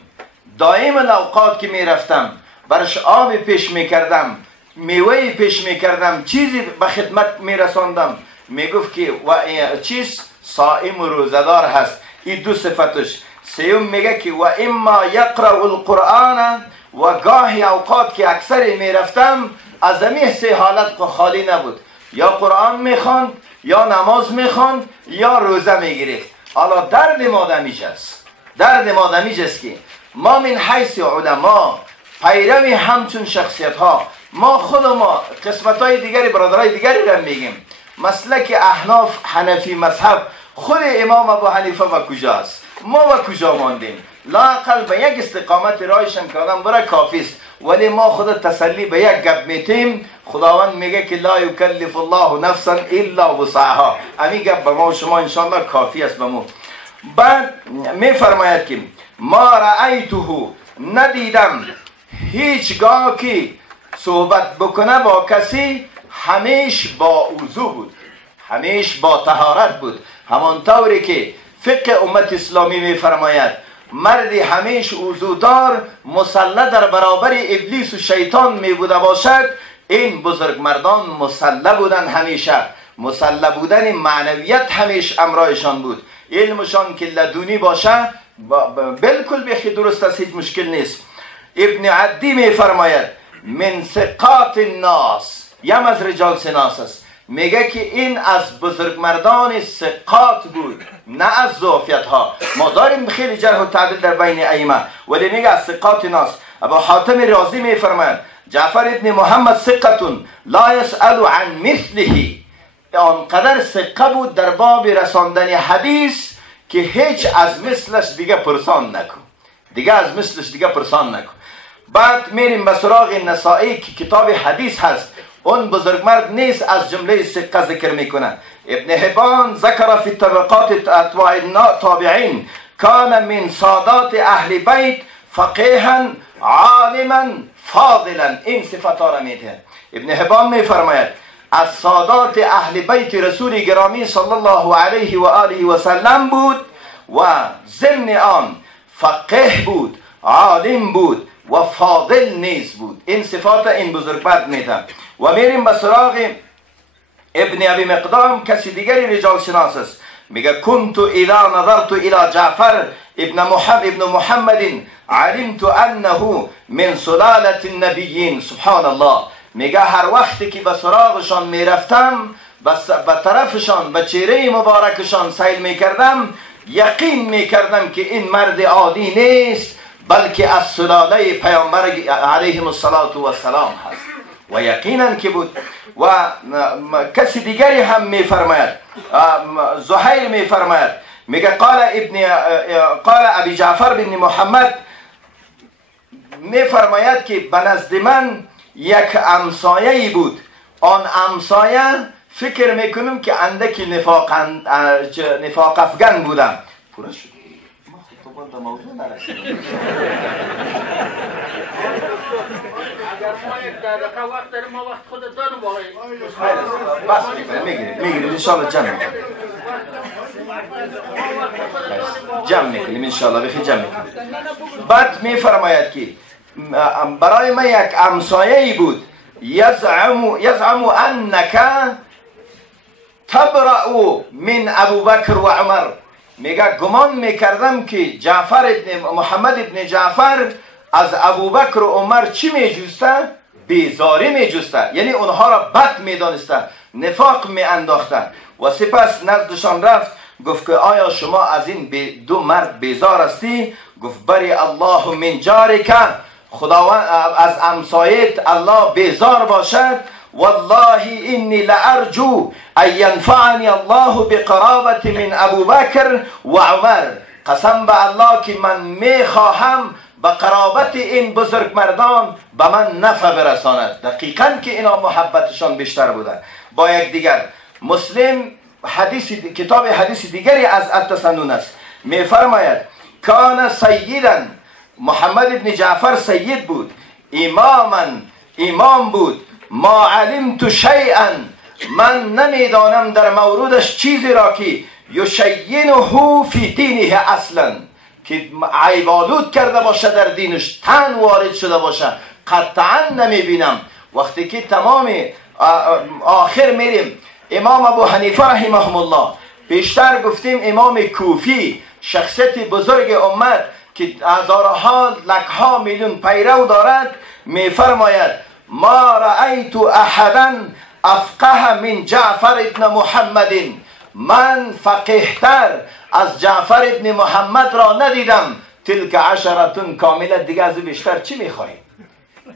دائم الاوقات که میرفتم برش آب پیش میکردم، میوه پیش میکردم، چیزی به خدمت میرساندم، میگفت که و چیز صائم و روزدار هست. این 2 صفتش. سیوم میگه که و اما یقرأ القرآن، و گاهی اوقات که اکثر میرفتم از همه 3 حالت خالی نبود، یا قرآن میخواند، یا نماز میخواند، یا روزه میگرفت. حالا درد ما دمیج است، درد ما دمیج است که ما من حیث علما پیروی همچون شخصیت ها، ما خود ما قسمت های دیگری برادرای دیگری را میگیم. مسلک احناف حنفی مذهب، خود امام ابو حنیفه و کجاست؟ ما و کجا ماندیم؟ لااقل به یک استقامت رایشان که آدم بره کافی است. ولی ما خود تسلی به یک گپ میتیم، خداوند میگه که لا یکلف الله نفسا الا وسعها. همین گپ به ما و شما انشاءالله کافی است. بمون بعد میفرماید که ما رأیته، ندیدم هیچگاه که صحبت بکنه با کسی همیش با وضو بود، همیش با طهارت بود. همانطوری که فقه امت اسلامی میفرماید مردی همیش وضودار مسلح در برابر ابلیس و شیطان می بوده باشد، این بزرگ مردان مسلح بودن، همیشه مسلح بودن معنویت همیش امرایشان بود. علمشان که لدونی باشه بالکل بخی درست است، هیچ مشکل نیست. ابن عدی می فرماید من ثقات الناس، یم از رجال سناس است، میگه که این از بزرگمردان ثقات بود، نه از ضعفیت ها. ما داریم خیلی جرح و تعدیل در بین ائمه، ولی میگه از ثقات ناس. ابو حاتم رازی میفرماید جعفر ابن محمد ثقتون لا يسأل عن مثله، آنقدر ثقه بود در باب رساندن حدیث که هیچ از مثلش دیگه پرسان نکن، دیگه از مثلش دیگه پرسان نکن. بعد میریم به سراغ نسائی که کتاب حدیث هست، اون بزرگمرد نیست از جمله ثقه ذکر میکنه. ابن حبان ذکر فی طبقات اتباع التابعین کان من سادات اهل بیت فقیها عالما فاضلا. این صفات را میده. ابن حبان میفرماید از سادات اهل بیت رسول گرامی صلی الله علیه و آله و سلم بود و ضمن آن فقیه بود، عالم بود و فاضل نیز بود. این صفات این بزرگمرد میده. و میریم به سراغ ابن ابی مقدام، کسی دیگری رجال شناس است. میگه کنت اذا نظرت الى جعفر ابن محمد علمت انه من سلالة النبیین. سبحان الله. میگه هر وقتی که به سراغشان میرفتم، به طرفشان، به چهره مبارکشان سیل میکردم، یقین میکردم که این مرد عادی نیست، بلکه از سلاله پیامبر علیه السلام هست. و یقینا که بود. و کسی دیگری هم میفرماید، زهیر میفرماید، میگه قال ابی جعفر بن محمد میفرماید که به نزد من یک همسایه‌ای بود. آن همسایه فکر میکنم که اندکی نفاق افغان بودم. پورا شد. ما خب تو موضوع نرسیدیم. اگر ما یک دقیقه وقت داریم، ما وقت خود داریم واقعی. بس میگیرید انشاءالله جمع میکنیم انشاءالله بخی جمع میکنیم. بعد میفرماید که برای من یک همسایه‌ای بود، یزعم انک تبرأ من ابوبکر و عمر. میگه گمان میکردم که محمد ابن جعفر از ابوبکر و عمر چی میجوسته؟ بیزاری میجوسته، یعنی اونها را بد میدانسته، نفاق میانداخته. و سپس نزدشان رفت، گفت که آیا شما از این دو مرد بیزار هستی؟ گفت بری الله من جارک، خداوند از همسایت الله بیزار باشد. والله اینی لارجو ان ینفعنی الله بقرابت من ابوبکر و عمر. قسم به الله که من میخواهم به قرابت این بزرگ مردان به من نفع برساند. دقیقاً که اینا محبتشان بیشتر بوده با یک دیگر. مسلم کتاب حدیث دیگری از التسنن است، میفرماید کان سیدا، محمد ابن جعفر سید بود، امام بود. ما علمت شیئا، من نمیدانم در موردش چیزی را که یشینه فی دینه اصلا، که عیبالود کرده باشه در دینش، تن وارد شده باشه، قطعا نمیبینم. وقتی که تمام آخر میریم امام ابو حنیفه رحمه الله، پیشتر گفتیم امام کوفی، شخصیت بزرگ امت که هزارها لکها میلیون پیرو دارد، میفرماید ما رأیت احدا افقه من جعفر ابن محمد. من فقیه‌تر از جعفر ابن محمد را ندیدم. تلک عشرتون کامله. دیگه از بیشتر چی میخواهی؟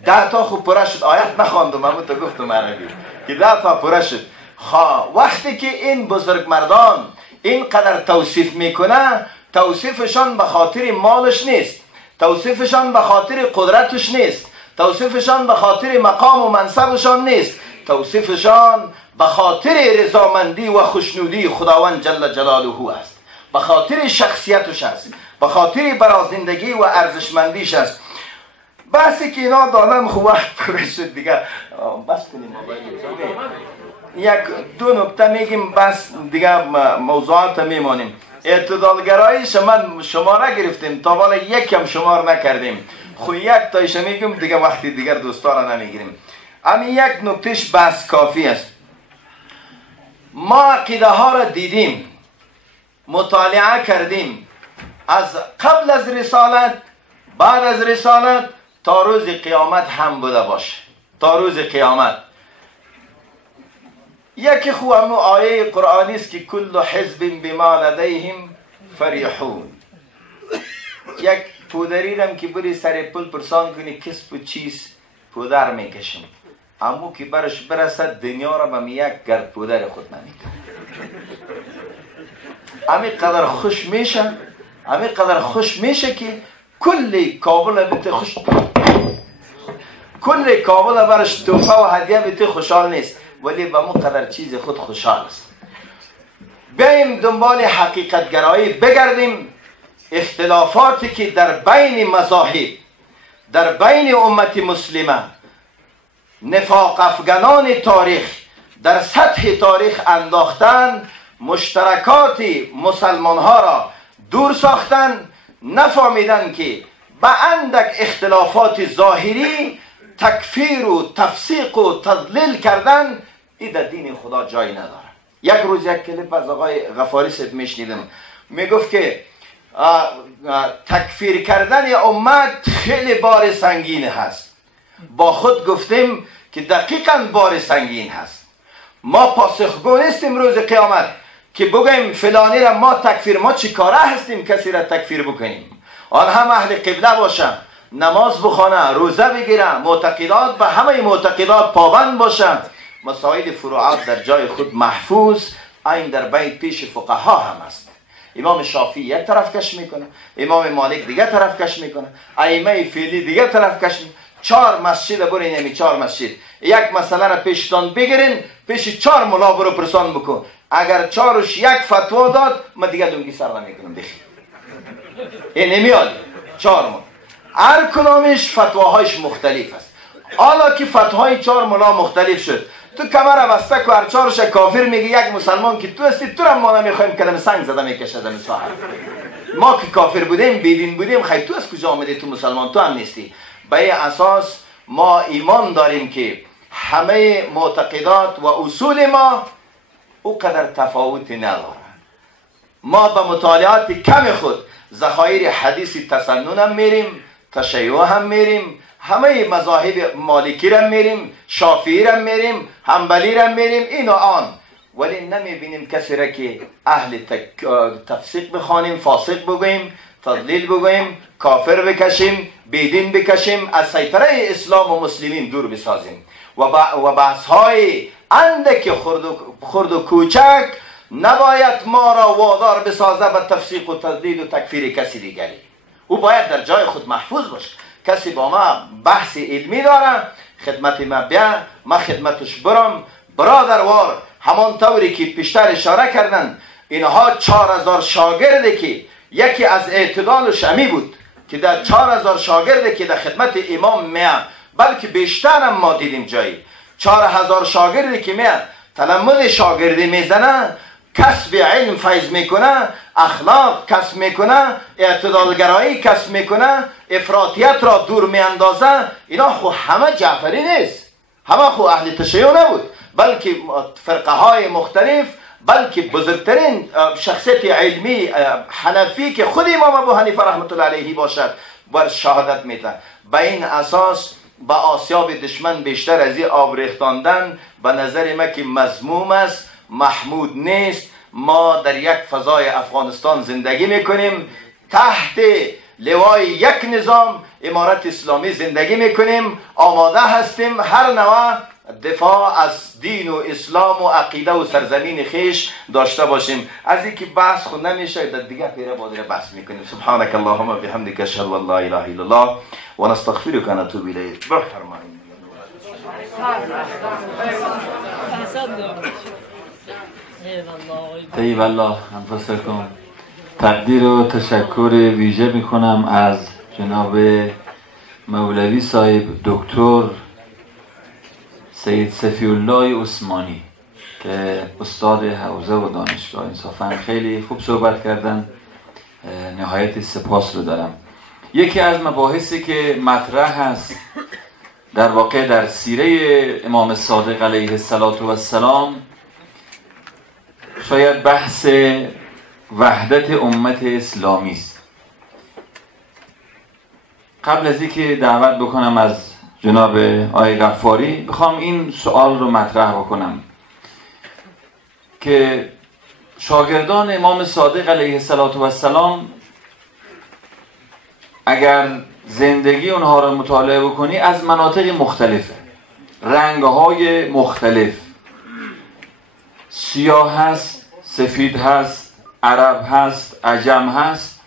10 تا خوب پره شد. آیت نخواندم اما تو گفتم عربی که 10 تا پره شد. وقتی که این بزرگ مردان اینقدر توصیف میکنه، توصیفشان به خاطر مالش نیست، توصیفشان به خاطر قدرتش نیست، توصیفشان به خاطر مقام و منصبشان نیست، توصیفشان به خاطر رضامندی و خوشنودی خداوند جل جلاله است، به خاطر شخصیتش است، به خاطر برازندگی و ارزشمندیش است. بحثی که اینا دادم خوب وقت پره شد دیگه، بس کنیم. یک دو نکته میگیم بس دیگه موضوعات میمانیم. اعتدالگرایی شماره گرفتیم، تا حالا یکم شمار نکردیم. خو یک تایش میگم دیگه، وقتی دیگر دوستا را نمیگیریم. همین یک نکتهش بس کافی است. ما عقیده ها را دیدیم، مطالعه کردیم، از قبل از رسالت، بعد از رسالت، تا روز قیامت هم بوده باشه، تا روز قیامت. یکی خو همون آیه قرآنی است که کل حزب بما لدیهم فریحون. یک پودری رم که بری سر پل پرسان کنی کس پو چیز پودر میکشم، امو که برش برسد دنیا را به یک گرد پودر خود نمیکنه. امی قدر خوش میشه، امی قدر خوش میشه که کلی کابل بیت خوش، کلی کابل برش توفه و هدیه بیت خوشحال نیست، ولی به مو قدر چیز خود خوشحال است. بیاییم دنبال حقیقت گرایی بگردیم. اختلافاتی که در بین مذاهب، در بین امت مسلمه، نفاق افغانان تاریخ در سطح تاریخ انداختن، مشترکات مسلمان ها را دور ساختن، نفهمیدن که به اندک اختلافات ظاهری تکفیر و تفسیق و تضلیل کردن، این در دین خدا جایی نداره. یک روز یک کلیپ از آقای غفاری صاحب میشنیدم، میگفت که تکفیر کردن امت خیلی بار سنگین هست. با خود گفتیم که دقیقاً بار سنگین هست. ما پاسخگو نیستیم روز قیامت که بگیم فلانی را ما تکفیر، ما چی کاره هستیم کسی را تکفیر بکنیم. آن هم اهل قبله باشه، نماز بخونه، روزه بگیره، معتقدات به همه معتقدات پابند باشه، مسائل فروعات در جای خود محفوظ، این در بین پیش فقها هم است. امام شافعی یک طرف کش میکنه، امام مالک دیگه طرف کش میکنه، ائمه فعلی دیگه طرف کش میکنه. 4 مسجد برین، یعنی 4 مسجد یک مسئله را پیشتان بگیرین، پیش 4 ملا برو پرسان بکن. اگر 4ش یک فتوا داد، من دیگه دونگی سر نمیکنم بخیر. این نمیاد 4 ملا، هر کدامش فتواهایش مختلف است. حالا که فتوای 4 ملا مختلف شد، تو کمر بسته که هر 4ش کافر میگی، یک مسلمان که تو هستی، تو را ما نمیخوایم کلمه سنگ زده میکشد مثلا. ما که کافر بودیم، بیدین بودیم، خیلی تو از کجا آمدی؟ تو مسلمان تو هم نیستی. به این اساس ما ایمان داریم که همه معتقدات و اصول ما او قدر تفاوتی ندارند. ما به مطالعات کم خود ذخایر حدیث تسنن هم میریم، تشیع هم میریم، همه مذاهب مالکی را میریم، شافعی را میریم، حنبلی را میریم، این و آن، ولی نمیبینیم کسی را که اهل تفسیق بخوانیم، فاسق بگوییم، تضلیل بگوییم، کافر بکشیم، بیدین بکشیم، از سیطره اسلام و مسلمین دور بسازیم. و بحث های اندک خرد و کوچک نباید ما را وادار بسازه به تفسیق و تضلیل و تکفیر کسی دیگری. او باید در جای خود محفوظ باشه. کسی با ما بحث علمی داره، خدمت ما بیا، ما خدمتش برم. برادروار، همان طوری که پیشتر اشاره کردن، اینها 4000 شاگردی که یکی از اعتدالش امی بود که در 4000 شاگردی که در خدمت امام میان، بلکه بیشتر هم ما دیدیم جایی 4000 شاگردی که میان تلمذ شاگردی میزنه، کسب علم فیض میکنه، اخلاق کسب میکنه، اعتدالگرایی کسب میکنه، افراطیت را دور میاندازه. اینا خو همه جعفری نیست، همه خو اهل تشیع نبود، بلکه فرقه های مختلف، بلکه بزرگترین شخصیت علمی حنفی که خود امام ابو حنیفه رحمت الله علیه باشد بر شهادت میده. به این اساس با آسیاب دشمن بیشتر از این آب ریختاندن به نظر ما که مذموم است، محمود نیست. ما در یک فضای افغانستان زندگی میکنیم، تحت لوای یک نظام امارت اسلامی زندگی میکنیم، آماده هستیم هر نوع دفاع از دین و اسلام و عقیده و سرزمین خیش داشته باشیم. از اینکه بحث خود نمیشه، در دیگه پیره بادره بحث میکنیم. سبحانك اللهم بحمدك اشهد ان لا اله الا الله و نستغفرك و نتوب الیک. بفرمایید. طیب الله انفسکم. تقدیر و تشکر ویژه میکنم از جناب مولوی صاحب دکتر سید صفی الله عثمانی که استاد حوزه و دانشگاه انصافا خیلی خوب صحبت کردن، نهایت سپاس رو دارم. یکی از مباحثی که مطرح هست در واقع در سیره امام صادق علیه السلام شاید بحث وحدت امت اسلامی است. قبل از اینکه دعوت بکنم از جناب آقای غفاری، بخوام این سوال رو مطرح بکنم که شاگردان امام صادق علیه السلام اگر زندگی اونها رو مطالعه بکنی از مناطق مختلفه، رنگهای مختلف، سیاه هست، سفید هست، عرب هست، عجم هست،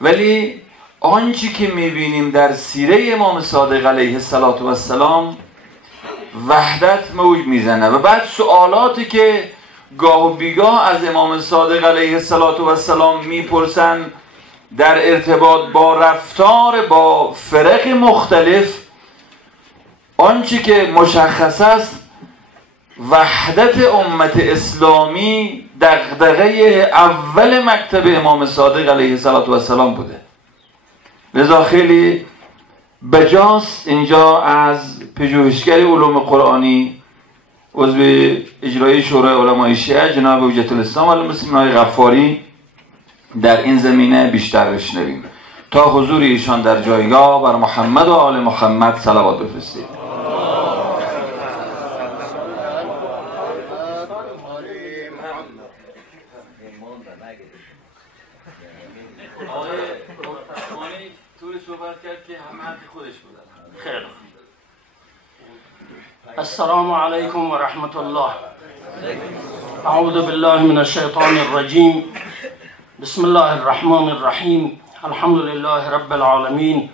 ولی آنچه که میبینیم در سیره امام صادق علیه السلام وحدت موج میزنه. و بعد سوالاتی که گاه و بیگاه از امام صادق علیه السلام میپرسن در ارتباط با رفتار با فرق مختلف، آنچه که مشخص است وحدت امت اسلامی دغدغه اول مکتب امام صادق علیه السلام بوده. لذا خیلی بجاست اینجا از پژوهشگر علوم قرآنی عضو اجرایی شورای علمای شیعه جناب حجت الاسلام المسلمین آقای غفاری در این زمینه بیشتر بشنویم. تا حضور ایشان در جایگاه بر محمد و آل محمد صلوات بفرستید. السلام علیکم و رحمت الله. اعوذ بالله من الشیطان الرجیم. بسم الله الرحمن الرحیم. الحمد لله رب العالمین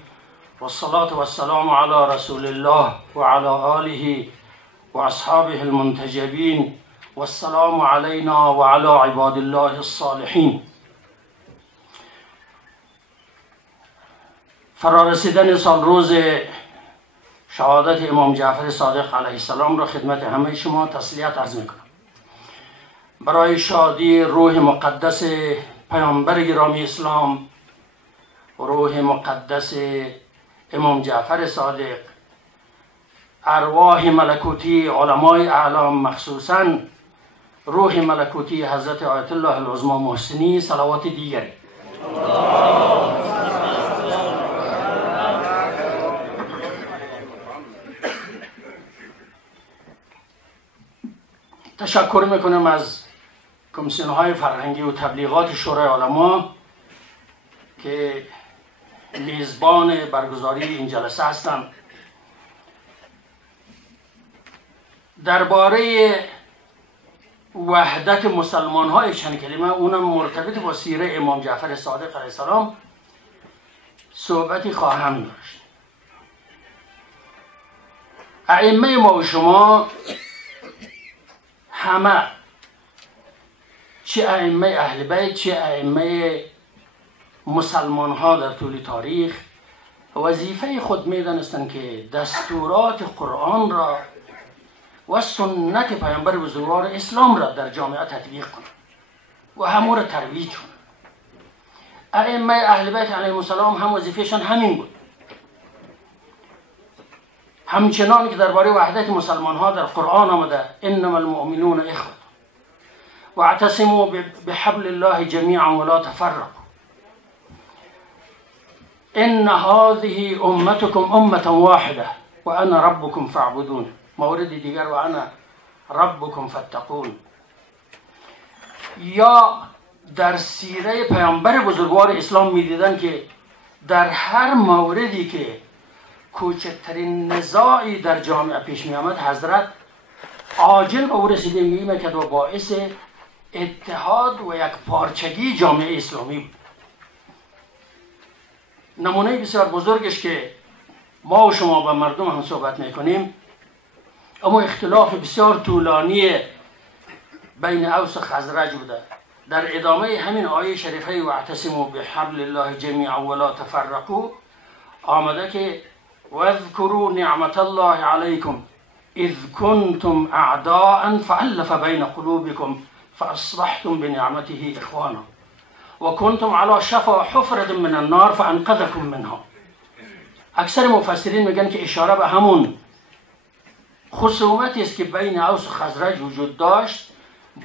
والصلاة والسلام علی رسول الله و علی آله و اصحابه المنتجبین والسلام علینا و علی عباد الله الصالحین. فرارسیدن سال روز شهادت امام جعفر صادق علیه السلام را خدمت همه شما تسلیت عرض میکنم. برای شادی روح مقدس پیامبر گرامی اسلام، روح مقدس امام جعفر صادق، ارواح ملکوتی علمای اعلام، مخصوصا روح ملکوتی حضرت آیت الله العظمی محسنی، صلوات دیگری. تشکر میکنم از کمیسیون های فرهنگی و تبلیغات شورای علما که میزبان برگزاری این جلسه هستند. درباره وحدت مسلمان های چند کلمه، اونم مرتبط با سیره امام جعفر صادق علیه السلام، صحبتی خواهم داشت. ائمه ما و شما همه، چه ائمه اهل بیت چه ائمه مسلمان ها در طول تاریخ، وظیفه خود می دانستند که دستورات قرآن را و سنت پیامبر بزرگوار اسلام را در جامعه تطبیق کنند و همو را ترویج کنند. ائمه اهل بیت علیهم السلام هم وظیفهشان همین بود. همچنان که درباره وحدت مسلمان ها در قرآن آمده انما المؤمنون اخوه واعتصموا بحبل الله جمیعا ولا تفرقوا ان هذه امتكم امه واحده وانا ربكم فاعبدون. مورد دیگر وانا ربكم فاتقون. یا در سیره پیامبر بزرگوار اسلام میدیدن که در هر موردی که کوچکترین نزاعی در جامعه پیش می آمد، حضرت عاجل به او رسیده می‌کرد و باعث اتحاد و یک پارچگی جامعه اسلامی بود. نمونه بسیار بزرگش که ما و شما با مردم هم صحبت میکنیم، اما اختلاف بسیار طولانی بین اوس و خزرج بوده. در ادامه همین آیه شریفه واعتصموا بحبل الله جمیعا ولا تفرقوا آمده که واذكروا نعمة الله عليكم إذ كنتم أعداء فألف بين قلوبكم فأصبحتم بنعمته إخوانا وكنتم على شفا حفرة من النار فأنقذكم منها. اکثر مفسرین میگن که اشاره به همون خصومتی است که بین اوس و خزرج وجود داشت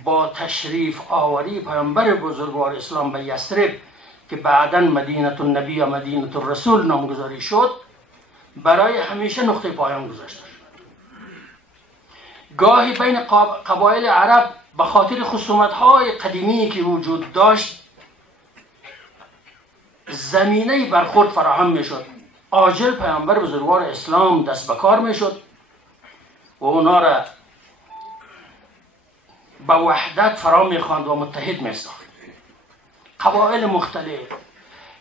با تشریف آوری پیامبر بزرگوار اسلام به یثرب که بعداً مدینه النبی و مدینه الرسول نامگذاری شد، برای همیشه نقطه پایان گذاشته شد. گاهی بین قبایل عرب به خاطر خصومت‌های قدیمی که وجود داشت زمینه برخورد فراهم میشد. عاجل پیامبر بزرگوار اسلام دست به کار میشد و اونا را به وحدت فرا میخواند و متحد میساخت. قبایل مختلف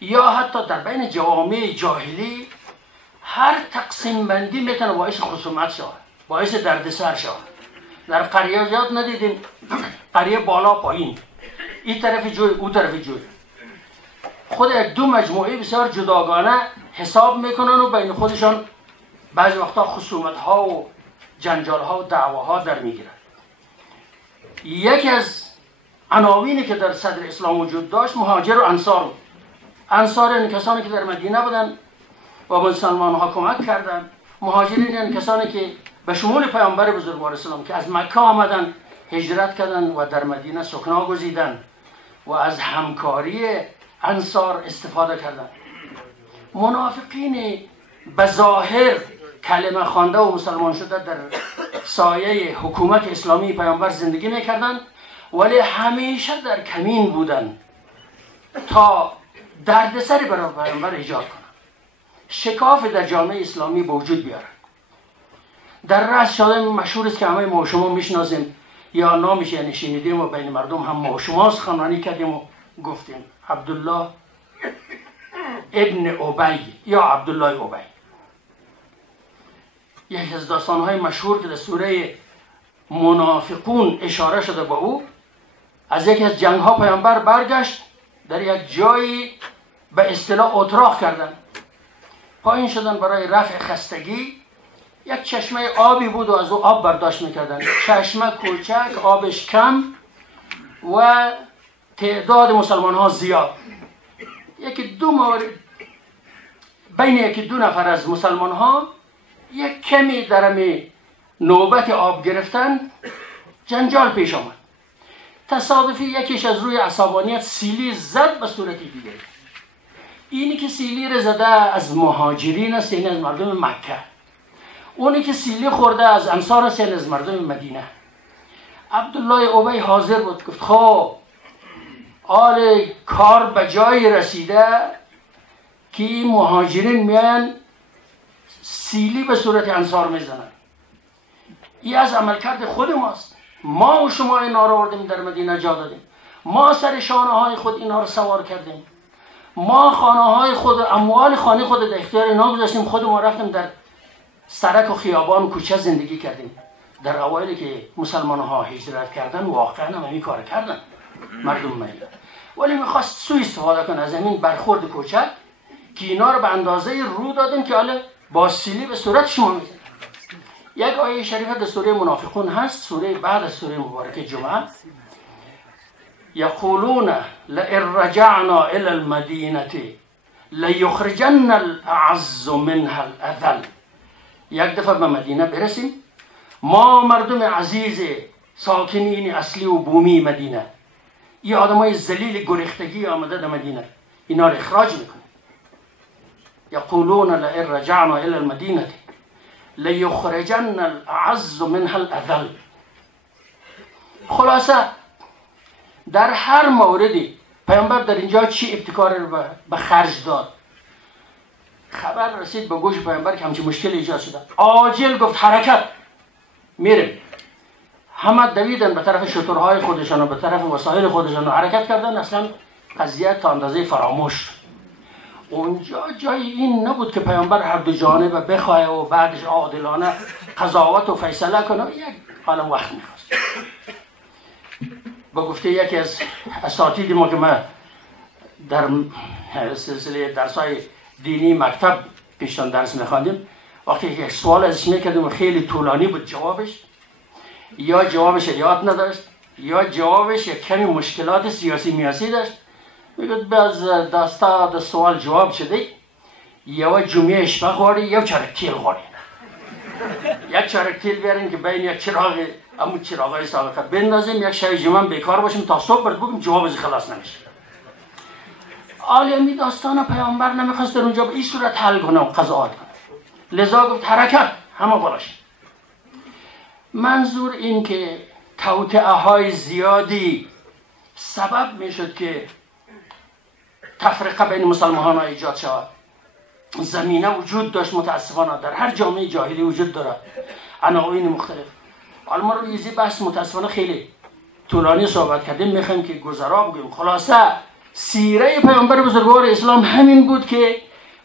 یا حتی در بین جوامع جاهلی هر تقسیم بندی میتونه باعث خصومت شود، باعث دردسر شود. در قریات ندیدیم قریه بالا پایین، این طرف جوی اون طرف جوی، خود یک دو مجموعه بسیار جداگانه حساب میکنن و بین خودشان بعضی وقتا خصومت ها و جنجال ها و دعواها در میگیرن. یکی از عناوینی که در صدر اسلام وجود داشت مهاجر و انصار بود. انصار این کسانی که در مدینه بودن و مسلمان ها کمک کردند. مهاجرین این کسانی که به شمول پیامبر بزرگوار اسلام که از مکه آمدن، هجرت کردند و در مدینه سکنا گزیدند و از همکاری انصار استفاده کردند. منافقین به ظاهر کلمه خوانده و مسلمان شده در سایه حکومت اسلامی پیامبر زندگی میکردند، ولی همیشه در کمین بودند تا دردسری برای پیامبر ایجاد کنند، شکاف در جامعه اسلامی به وجود بیارند. در رأس شده مشهور است که همه ما شما میشناسیم یا نامش یعنی شنیدیم و بین مردم هم ما شما سخنرانی کردیم و گفتیم عبدالله ابن ابی یا عبدالله ابی. یکی از داستانهای مشهور که در سوره منافقون اشاره شده به او، از یکی از جنگ ها پیامبر برگشت، در یک جایی به اصطلاح اتراق کردن، پایین شدن برای رفع خستگی. یک چشمه آبی بود و از او آب برداشت میکردن، چشمه کوچک، آبش کم و تعداد مسلمان ها زیاد. بین یکی دو نفر از مسلمان ها یک کمی درمی نوبت آب گرفتن جنجال پیش آمد. تصادفی یکیش از روی عصبانیت سیلی زد به صورت دیگری. اینی که سیلی رو زده از مهاجرین است، یعنی از مردم مکه. اونی که سیلی خورده از انصار است، یعنی از مردم مدینه. عبدالله ابی حاضر بود، گفت خب آل کار به جایی رسیده که این مهاجرین میان سیلی به صورت انصار میزنن. این از عملکرد خود ماست. ما و شما اینا رو آوردیم در مدینه جا دادیم، ما سر شانه های خود اینا رو سوار کردیم، ما خانه های خود، اموال خانه خود در اختیار اینا گذاشتیم، خود ما رفتیم در سرک و خیابان و کوچه زندگی کردیم. در اوایلی که مسلمان ها هجرت کردن واقعا هم همین کار کردن مردم مدینه، ولی میخواست سوء استفاده کنه از همین برخورد کوچک که اینا رو به اندازه رو دادن که حالا با سیلی به صورت شما میزنن. یک آیه شریفه در سوره منافقون هست، سوره بعد از سوره مبارکه جمعه، یقولون لئن رجعنا الى المدینه لیخرجن الاعز منها الاذل. یک دفعه به مدینه برسیم، ما مردم عزیز ساکنین اصلی و بومی مدینه، این آدمای ذلیل گریختگی آمده در مدینه، اینا رو اخراج میکنه. یقولون لئن رجعنا الى المدینه لیخرجن الاعز منها الاذل. خلاصه در هر موردی پیامبر در اینجا چی ابتکار رو به خرج داد. خبر رسید به گوش پیامبر که همچین مشکل ایجاد شده، عاجل گفت حرکت میریم. همه دویدن به طرف شترهای خودشان و به طرف وسایل خودشان و حرکت کردن. اصلا قضیه تا اندازه فراموش. اونجا جای این نبود که پیامبر هر دو جانب بخواه و بعدش عادلانه قضاوت و فیصله کنه. یک حالا وقت میخواست. با گفته یکی از اساتید ما که ما در سلسله درسای دینی مکتب پیشتان درس میخواندیم، وقتی یک سوال ازش میکردیم و خیلی طولانی بود جوابش، یا جوابش یاد نداشت یا جوابش یک کمی مشکلات سیاسی میاسی داشت، میگوید بعض دستا سوال جواب شده، یا جمعه اشبه خواری یا چرک تیل خواری. یک چرک تیل بیارین که بین یک چراغ امو چراغای سابقه بندازیم، یک شب جمعه بیکار باشیم تا صبح برد بگیم جواب از خلاص نمیشه. عالمی داستان پیامبر نمیخواست در اونجا به این صورت حل کنه و قضاوت کنه، لذا گفت حرکت، همه بالاش. منظور این که توطئه های زیادی سبب میشد که تفرقه بین مسلمان ها ایجاد شود. زمینه وجود داشت متاسفانه، در هر جامعه جاهلی وجود داره عناوین مختلف. حالا ما رو ایزی بحث متاسفانه خیلی طولانی صحبت کردیم، میخوایم که گذرا بگیم. خلاصه سیره پیامبر بزرگوار اسلام همین بود که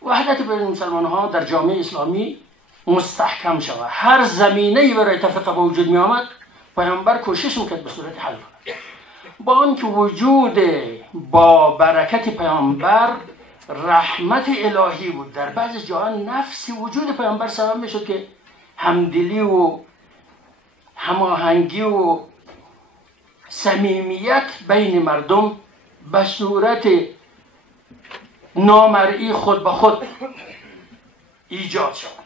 وحدت بین مسلمان ها در جامعه اسلامی مستحکم شود. هر زمینه‌ای برای تفرقه به وجود می آمد پیامبر کوشش میکرد به صورت حل کنه. با آنکه وجود با برکت پیامبر رحمت الهی بود، در بعضی جاها نفس وجود پیامبر سبب میشد که همدلی و هماهنگی و صمیمیت بین مردم به صورت نامرئی خود به خود ایجاد شد.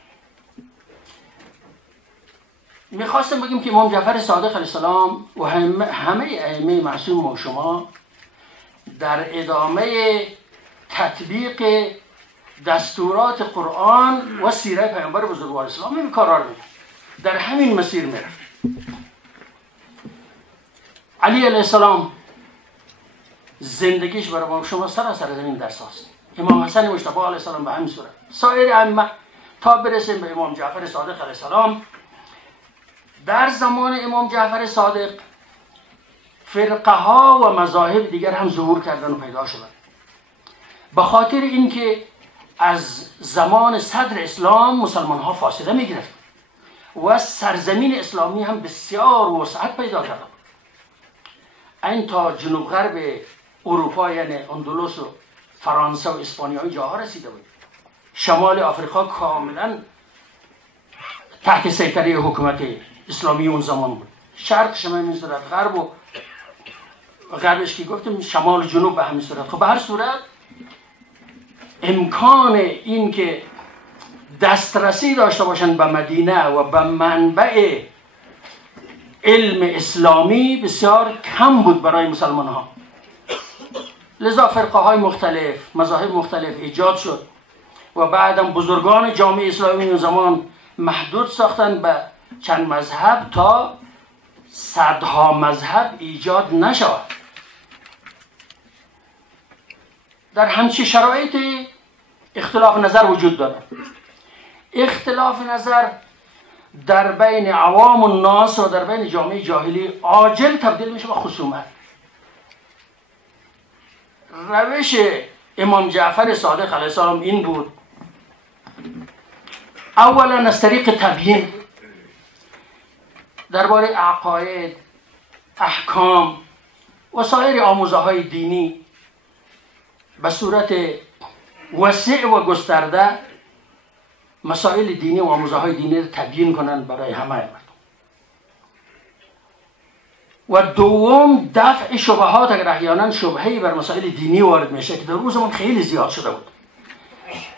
میخواستم بگیم که امام جعفر صادق علیه السلام و همه ائمه معصوم و شما در ادامه تطبیق دستورات قرآن و سیره پیامبر بزرگوار اسلام این کارا رو میکنه، در همین مسیر میره. علی علیه السلام زندگیش برای ما شما سراسر زمین درس است. امام حسن مجتبی علیه السلام به همین صورت، سایر ائمه تا برسیم به امام جعفر صادق علیه السلام. در زمان امام جعفر صادق فرقه ها و مذاهب دیگر هم ظهور کردن و پیدا شدن، به خاطر اینکه از زمان صدر اسلام مسلمان ها فاصله می گرفت و سرزمین اسلامی هم بسیار وسعت پیدا کرد. این تا جنوب غرب اروپا یعنی اندلس و فرانسه و اسپانیا جاها رسیده بود. شمال آفریقا کاملا تحت سیطره حکومت اسلامی اون زمان بود. شرق شما همین صورت، غرب و غربش که گفتیم شمال و جنوب به همین صورت. خب به هر صورت امکان این که دسترسی داشته باشند به مدینه و به منبع علم اسلامی بسیار کم بود برای مسلمان ها. لذا فرقه های مختلف، مذاهب مختلف ایجاد شد و بعدم بزرگان جامعه اسلامی اون زمان محدود ساختن به چند مذهب تا صدها مذهب ایجاد نشود. در همچین شرایطی اختلاف نظر وجود دارد. اختلاف نظر در بین عوام الناس و در بین جامعه جاهلی عاجل تبدیل میشه به خصومت. روش امام جعفر صادق علیه السلام این بود: اولا از طریق تبیین درباره عقاید، احکام و سایر آموزه های دینی به صورت وسیع و گسترده مسائل دینی و آموزه های دینی رو تبیین کنند برای همه مردم. و دوم دفع شبهات، اگر احیانا شبهه‌ای بر مسائل دینی وارد میشه که در اون زمان خیلی زیاد شده بود،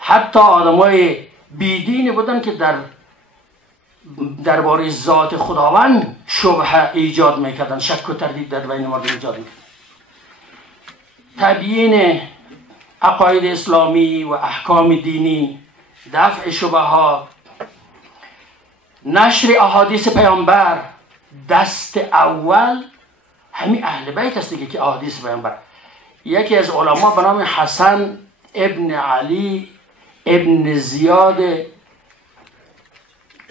حتی آدمای بیدینی بودن که درباره ذات خداوند شبهه ایجاد میکردن، شک و تردید در بین مردم ایجاد میکردن. تبیین عقاید اسلامی و احکام دینی، دفع شبهات، نشر احادیث پیامبر. دست اول همین اهل بیت است دیگه که احادیث پیامبر. یکی از علما به نام حسن ابن علی ابن زیاد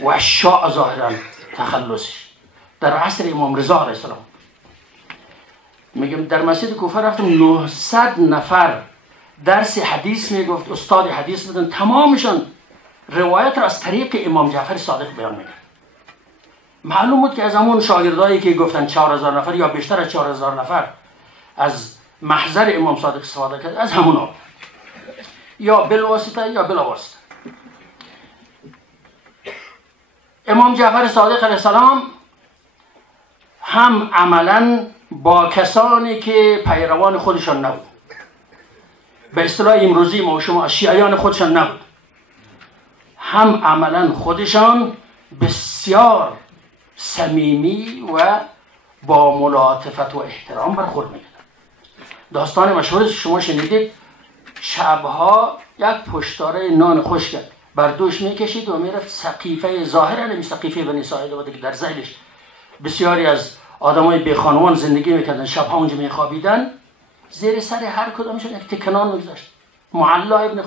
و شاع ظاهرا تخلصش در عصر امام رضا علیه السلام، میگم در مسجد کوفه رفتم 900 نفر درس حدیث میگفت، استاد حدیث بودن، تمامشان روایت را از طریق امام جعفر صادق بیان میکرد. معلوم بود که از همون شاگردایی که گفتن 4000 نفر یا بیشتر از 4000 نفر از محضر امام صادق استفاده کرد، از همون ها یا بالواسطه یا بلا واسطه. امام جعفر صادق علیه السلام هم عملا با کسانی که پیروان خودشان نبود، به اصطلاح امروزی ما و شما شیعیان خودشان نبود، هم عملا خودشان بسیار صمیمی و با ملاطفت و احترام برخورد میکردند. داستان مشهور شما شنیدید، شبها یک پشتاره نان خشک بر دوش میکشید و میرفت سقیفه، ظاهرا نمی سقیفه بنی ساعده بود که در ذیلش بسیاری از آدمای بی خانوان زندگی میکردن، شبها اونجا میخوابیدن، زیر سر هر کدامشون یک تکنان میگذاشت. معلا ابن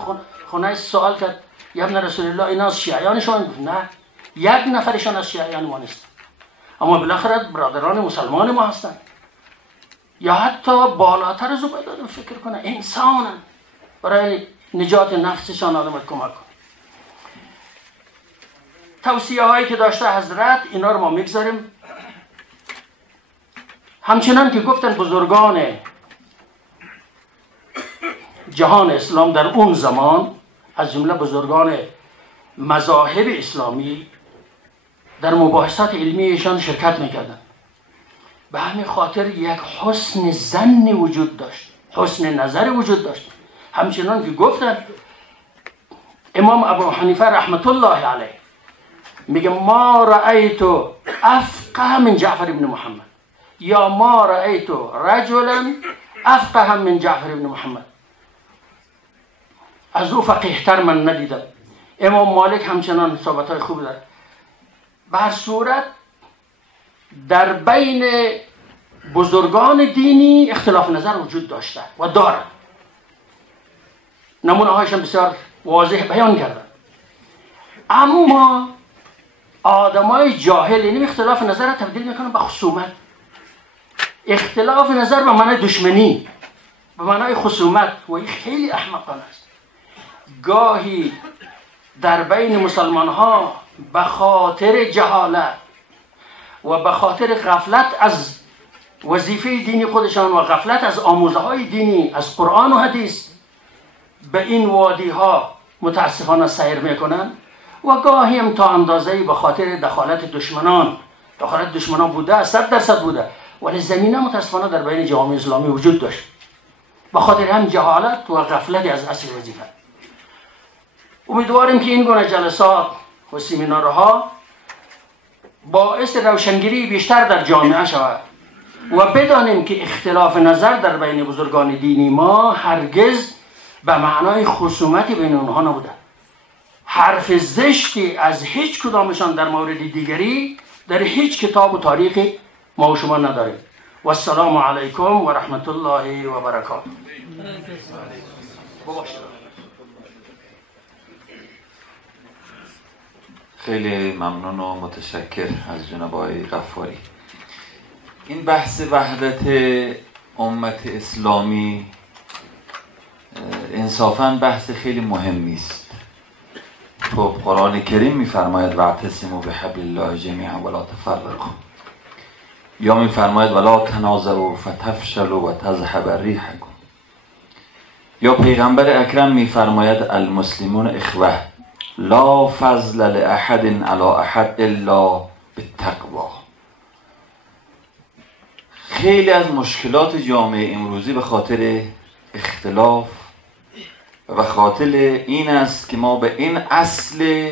خنیس سوال کرد: یا ابن رسول الله اینا از شیعیان شما؟ نه، یک نفرشان از شیعیان ما نیست، اما بالاخره برادران مسلمان ما هستند. یا حتی بالاتر از او باید فکر کنه، انسانن، برای نجات نفسشان آدم کمک کنه. توصیه هایی که داشته حضرت اینا رو ما میگذاریم. همچنان که گفتن بزرگان جهان اسلام در اون زمان، از جمله بزرگان مذاهب اسلامی، در مباحثات علمیشان شرکت میکردن. به همین خاطر یک حسن ظن وجود داشت، حسن نظر وجود داشت. همچنان که گفتن امام ابو حنیفه رحمت الله علیه میگه: ما رأیت افقه من جعفر ابن محمد، یا ما رأیت رجلا افقه هم من جعفر ابن محمد، از او فقیه‌تر من ندیدم. امام مالک همچنان صحبت‌های خوب داره. به هر صورت در بین بزرگان دینی اختلاف نظر وجود داشته و دارد. نمونه هایشان بسیار واضح بیان کردن. اما آدمای جاهل یعنی اختلاف نظر را تبدیل میکنن به خصومت. اختلاف نظر به معنای دشمنی، به معنای خصومت، و این خیلی احمقانه است. گاهی در بین مسلمان ها به خاطر جهالت و به خاطر غفلت از وظیفه دینی خودشان و غفلت از آموزه های دینی از قرآن و حدیث به این وادی ها متاسفانه سیر میکنن و گاهی هم تا اندازه‌ای به خاطر دخالت دشمنان بوده، 100% بوده، ولی زمینه متاسفانه در بین جامعه اسلامی وجود داشت به خاطر هم جهالت و غفلت از اصل وظیفه. امیدواریم که این گونه جلسات و سمینارها باعث روشنگری بیشتر در جامعه شود و بدانیم که اختلاف نظر در بین بزرگان دینی ما هرگز به معنای خصومتی بین اونها نبوده. حرف زشتی از هیچ کدامشان در مورد دیگری در هیچ کتاب و تاریخی ما و شما نداریم. و السلام علیکم و رحمت الله و برکاته. خیلی ممنون و متشکر از جناب آقای غفاری. این بحث وحدت امت اسلامی انصافاً بحث خیلی مهمی است. خب قرآن کریم میفرماید واعتصموا بحبل الله جمیعا ولا تفرقوا، یا میفرماید ولا تنازعوا فتفشلوا و تذهب ریحکم، یا پیغمبر اکرم میفرماید المسلمون اخوه لا فضل لأحد علی احد الا بالتقوا. خیلی از مشکلات جامعه امروزی به خاطر اختلاف و به خاطر این است که ما به این اصل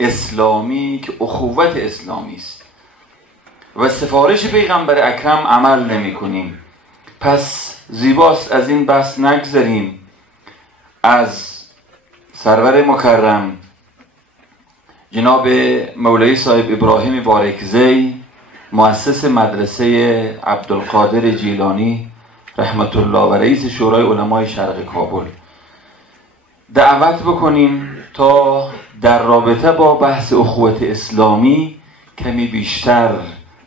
اسلامی که اخوت اسلامی است و سفارش پیغمبر اکرم عمل نمی کنیم. پس زیباست از این بحث نگذریم. از سرور مکرم جناب مولوی صاحب ابراهیم بارکزی مؤسس مدرسه عبدالقادر جیلانی رحمت الله و رئیس شورای علمای شرق کابل دعوت بکنیم تا در رابطه با بحث اخوت اسلامی کمی بیشتر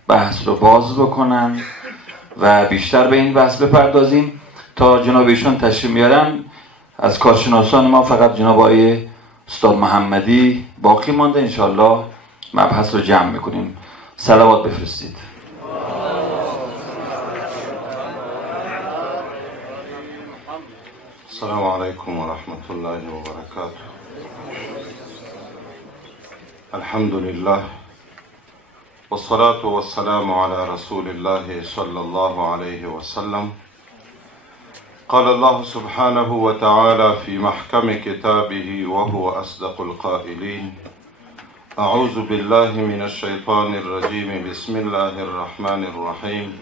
بحث رو باز بکنن و بیشتر به این بحث بپردازیم. تا جناب ایشون تشریف میارن از کارشناسان ما فقط جناب آقای استاد محمدی باقی مانده. انشالله مبحث رو جمع میکنیم. صلوات بفرستید. السلام عليكم ورحمة الله وبركاته. الحمد لله والصلاة والسلام على رسول الله صلى الله عليه وسلم. قال الله سبحانه وتعالى في محكم كتابه وهو أصدق القائلين أعوذ بالله من الشيطان الرجيم بسم الله الرحمن الرحيم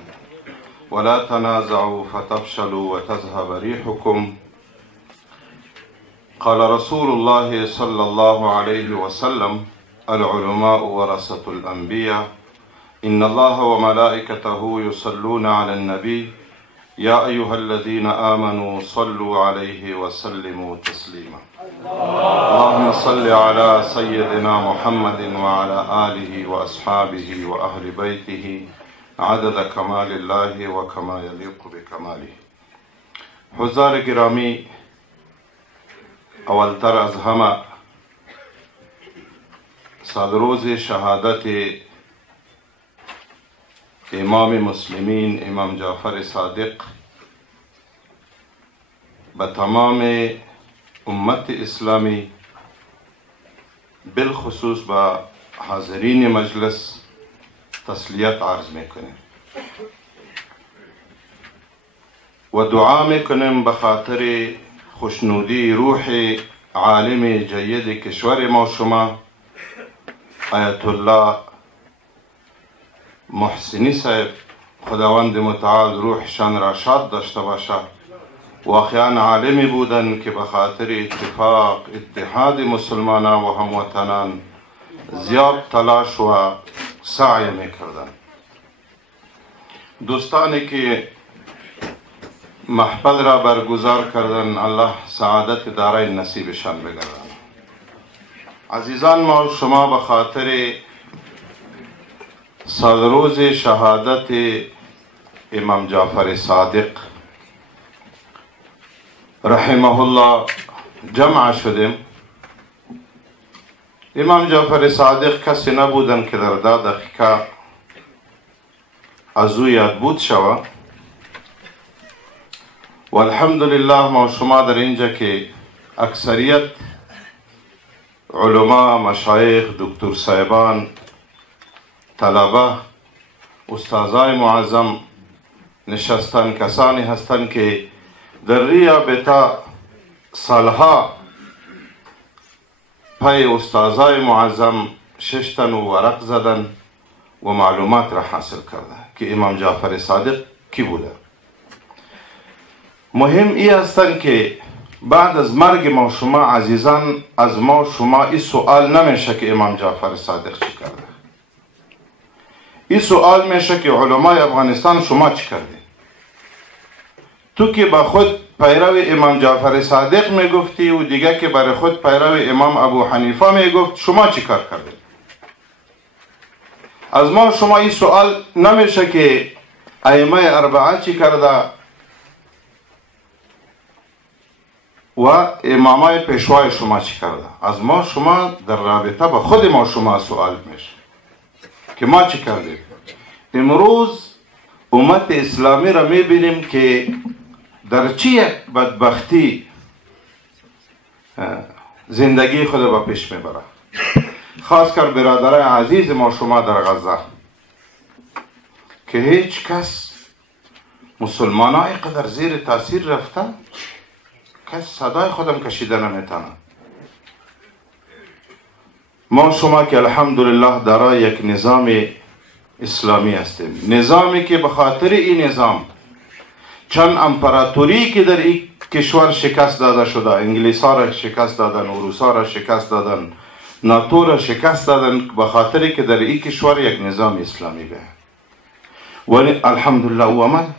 ولا تنازعوا فتفشلوا وتذهب ريحكم. قال رسول الله صلى الله عليه وسلم العلماء ورثة الأنبياء إن الله وملائكته يصلون على النبي يا أيها الذين آمنوا صلوا عليه وسلموا تسليما. اللهم صل على سيدنا محمد وعلى آله وأصحابه وأهل بيته عدد كمال الله وكما يليق بكماله. حضار گرامی، اولتر از همه سالروز شهادت امام مسلمین امام جعفر صادق به تمام امت اسلامی بالخصوص به حاضرین مجلس تسلیت عرض میکنیم و دعا میکنیم به خاطر خوشنودی روح عالم جید کشور ما شما آیت الله محسنی صاحب خداوند متعال روحشان را شاد داشته باشه. واقعا عالمی بودن که به خاطر اتحاد مسلمانان و هموطنان زیاد تلاش و سعی میکردن. دوستانی که محفل را برگزار کردن الله سعادت دارین نصیبشان بگردن. عزیزان ما شما به خاطر سالروز شهادت امام جعفر صادق رحمه الله جمع شدیم. امام جعفر صادق کسی نبودن که در ده دقیقه از او یاد بود شود و الحمدلله ما شما در اینجا که اکثریت علما، مشایخ، دکتر صاحبان، طلبه، استادای معظم نشستن، کسانی هستند که در رابطه سالها پای استادای معظم ششتن و ورق زدن و معلومات را حاصل کرده که امام جعفر صادق کی بوده. مهم ای هستند که بعد از مرگ ما شما عزیزان از ما شما این سوال نمیشه که امام جعفر صادق چی کرده. این سوال میشه که علمای افغانستان شما چی کرده. تو که با خود پیرو امام جعفر صادق میگفتی و دیگه که برای خود پیرو امام ابو حنیفه میگفت، شما چی کار کرده؟ از ما شما این سوال نمیشه که ائمه اربعه چی کرده و امامای پیشوای شما چی کرده. از ما شما در رابطه با خود ما شما سوال میشه که ما چی کردیم. امروز امت اسلامی را میبینیم که در چی بدبختی زندگی خود با پیش میبره. خاص کر برادرای عزیز ما شما در غزه که هیچ کس مسلمانای قدر زیر تاثیر رفتن کس صدای خودم کشیده نمیتونه. ما شما که الحمدلله دارای یک نظام اسلامی هستیم، نظامی که به خاطر این نظام چند امپراتوری که در این کشور شکست داده شده، انگلیس ها را شکست دادن، روس ها را شکست دادن، ناتو را شکست دادن، به خاطر که در این کشور یک نظام اسلامی به ولی الحمدلله و من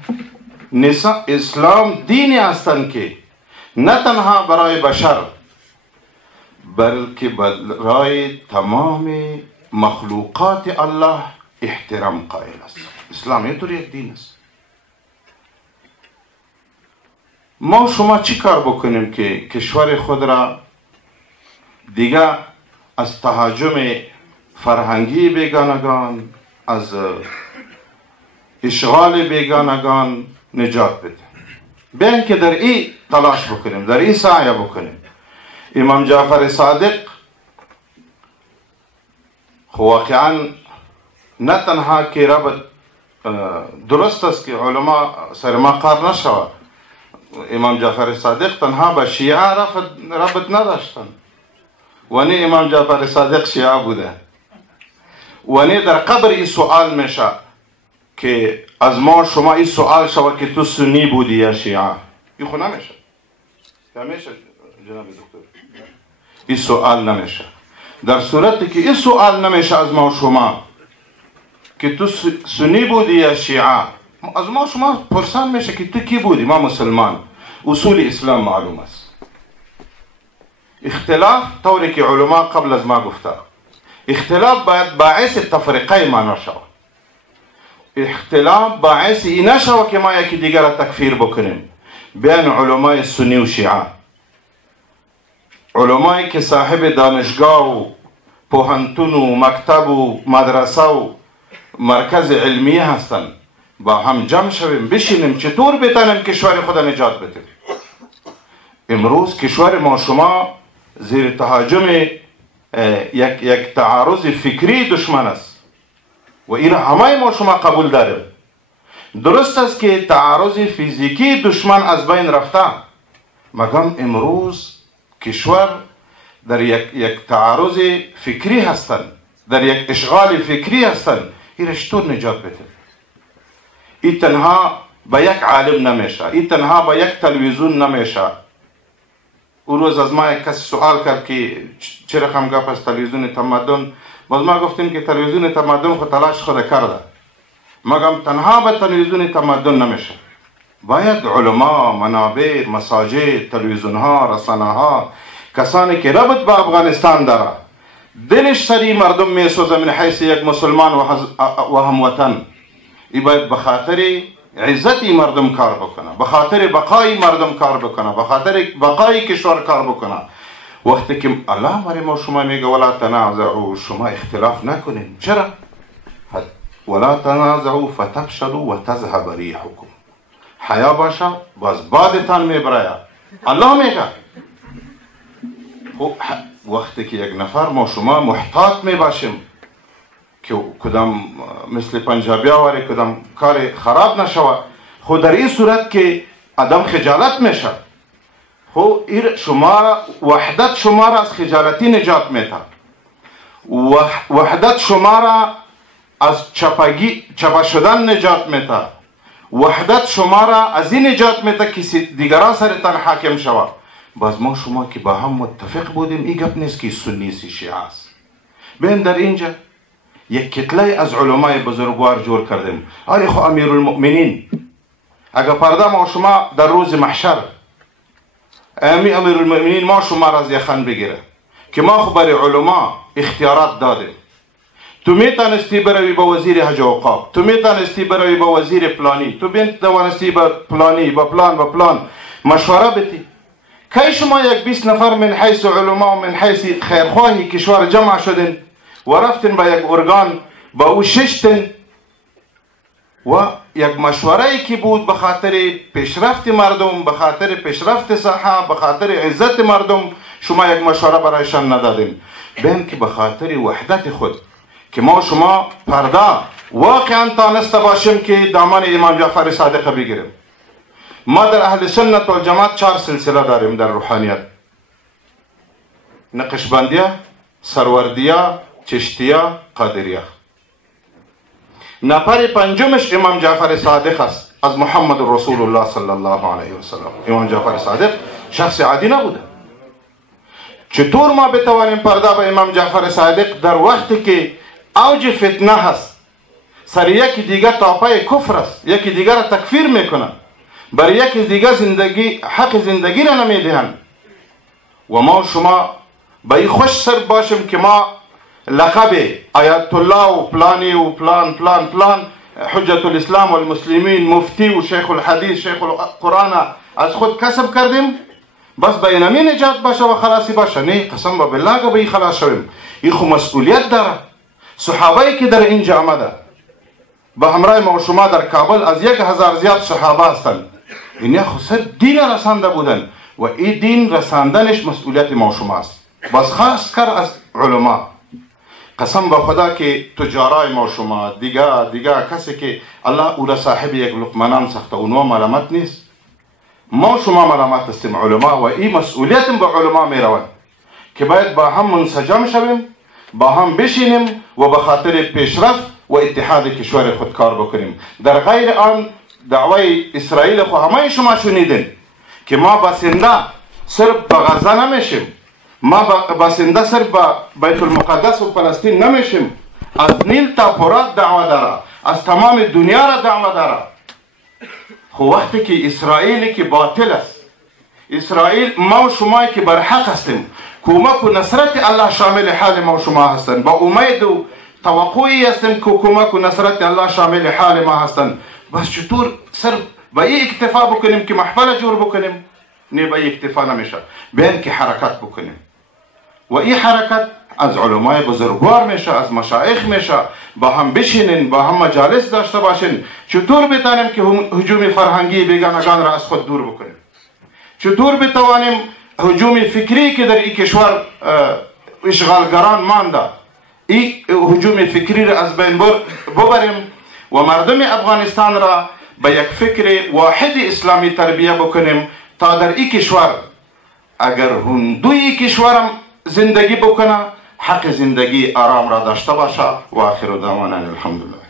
اسلام دینی هستند که نه تنها برای بشر بلکه برای تمام مخلوقات الله احترام قائل است. اسلام اینطور یک دین است. ما شما چی کار بکنیم که کشور خود را دیگه از تهاجم فرهنگی بیگانگان، از اشغال بیگانگان نجات بده. بیاین که در این تلاش بکنیم، در این سعی بکنیم. امام جعفر صادق واقعا نه تنها که ربط درست است که علما سر ما قرار نشود، امام جعفر صادق تنها به شیعه ربط نداشتن و نه امام جعفر صادق شیعه بوده و نه در قبر این سوال میشه که از ما شما این سوال شود که تو سنی بودی یا شیعه. این خود نمیشه. نمیشه جناب دکتر. این سوال نمیشه. در صورتی که این سوال نمیشه از ما شما که تو سنی بودی یا شیعه، از ما شما پرسان میشه که تو کی بودی. ما مسلمان، اصول اسلام معلوم است. اختلاف طوری که علما قبل از ما گفته، اختلاف باید باعث تفرقه ما نشود. اختلاف باعث این نشود که ما یکی دیگر را تکفیر بکنیم بین علمای سنی و شیعه. علمایی که صاحب دانشگاه و پوهنتون و مکتب و مدرسه و مرکز علمیه هستند با هم جمع شویم بشینیم چطور بتانیم کشور خود نجات بدیم. امروز کشور ما شما زیر تهاجم یک تعارض فکری دشمن است و این همه ما شما قبول داریم. درست است که تعارض فیزیکی دشمن از بین رفته، مگر امروز کشور در یک تعارض فکری هستند، در یک اشغال فکری هستند. این چطور نجات بده؟ این تنها به یک عالم نمیشه، این تنها به یک تلویزیون نمیشه. اون روز از ما یک کسی سوال کرد که چه رقم گپ از تلویزیون تمدن. باز ما گفتیم که تلویزیون تمدن خود تلاش خود کرده، مگم تنها به تلویزیون تمدن نمیشه، باید علما، منابر، مساجد، تلویزیون ها، رسانه ها، کسانی که ربط به افغانستان داره، دلش سری مردم میسوزه من حیث یک مسلمان و هموطن، ای باید به خاطر عزت مردم کار بکنه، به خاطر بقای مردم کار بکنه، به خاطر بقای کشور کار بکنه. وقتی که الله ما شما میگه ولا تنازعوا، شما اختلاف نکنین. چرا؟ ولا تنازعوا فتفشلوا وتذهب ريحكم. حیا باشه باز بادتان میبره. الله میگه وقتی که یک نفر ما شما محتاط میباشیم که کدام مثل پنجابی آوری کدام کار خراب نشود، خود در این صورت که آدم خجالت میشه، خو شما وحدت شما را از خجالتی نجات میده، وحدت شما را از چپا شدن نجات میده، وحدت شما را از این نجات میده که دیگران سرتان حاکم شود. باز ما شما که با هم متفق بودیم، این گپ نیست که سنی سی شیعه است. بین در اینجا یک کتله از علمای بزرگوار جور کردیم. آری خو امیرالمؤمنین اگر پرده ما شما در روز محشر امیرالمؤمنین ما شما را از یخن بگیره که ما خو برای علما اختیارات دادیم. تو میتونستی بروی با وزیر حج و اوقاف، تو میتونستی بروی با وزیر پلانی، تو میتونستی با پلانی با پلان مشوره بدی. کی شما یک 20 نفر من حیث علما و من حیث خیرخواهی کشور جمع شدن و رفتن با یک ارگان با او ششتن و یک مشوره که بود به خاطر پیشرفت مردم، به خاطر پیشرفت صحه، به خاطر عزت مردم، شما یک مشوره برایشان ندادین. بین که به خاطر وحدت خود که ما شما پرده واقعا تانسته باشیم که دامان امام جعفر صادق بگیریم. ما در اهل سنت و جماعت 4 سلسله داریم در روحانیت: نقشبندیه، سروردیه، چشتیه، قادریه. نفر پنجمش امام جعفر صادق است، از محمد رسول الله صلی الله علیه و سلم. امام جعفر صادق شخص عادی نبوده. چطور ما بتوانیم پرده به امام جعفر صادق در وقتی که اوج فتنه هست، سر یکی دیگر تاپای کفر است، یکی دیگر را تکفیر میکنن، برای یکی دیگر زندگی حق زندگی را نمیدهند و ما شما به این خوش سر باشیم که ما لقب آیت الله و پلانی و پلان حجت الاسلام و المسلمین، مفتی و شیخ الحدیث، شیخ القرآن از خود کسب کردیم، بس به اینمی نجات باشه و خلاصی باشه. نه، قسم بالله که به این خلاص شویم. این خو مسئولیت داره. صحابه‌ای که در اینجا آمده به همراه ما و شما در کابل از 1000 زیاد صحابه هستند، اینها خود دین رسانده بودن و این دین رساندنش مسئولیت ما و شما است. بس خاص کر از علما. قسم با خدا که تجارای ما و شما دیگه کسی که الله او را صاحب یک لقمه ساخته اونها ملامت نیست، ما و شما ملامت هستیم علما و این مسئولیت با علما میروند که باید با هم منسجم شویم، با هم بشینیم و به خاطر پیشرفت و اتحاد کشور خود کار بکنیم. در غیر آن دعوای اسرائیل خو همه شما شنیدین که ما بسنده صرف به غزه نمیشیم، ما بسنده صرف به بیت المقدس و فلسطین نمیشیم، از نیل تا فرات دعوه داره، از تمام دنیا را دعوه داره. خو وقتی که اسرائیلی که باطل است، اسرائیل ما و شمایی که بر حق هستیم، کمک و نصرت الله شامل حال ما و شما هستن، با امید و توقعی هستن که کمک و نصرت الله شامل حال ما هستن. بس چطور صرف با این اکتفا بکنیم که محفل جور بکنیم؟ نه، با این اکتفا نمیشه. بین که حرکت بکنیم و این حرکت از علمای بزرگوار میشه، از مشایخ میشه. با هم بشینین، با هم مجالس داشته باشین. چطور بتانیم که هجوم فرهنگی بیگانگان را از خود دور بکنیم؟ چطور بتوانیم هجوم فکری که در این کشور اشغالگران مانده، این هجوم فکری را از بین ببریم و مردم افغانستان را به یک فکر واحد اسلامی تربیه بکنیم تا در این کشور اگر هندوی کشورم زندگی بکنه، حق زندگی آرام را داشته باشه. و آخر دعوانا الحمدلله.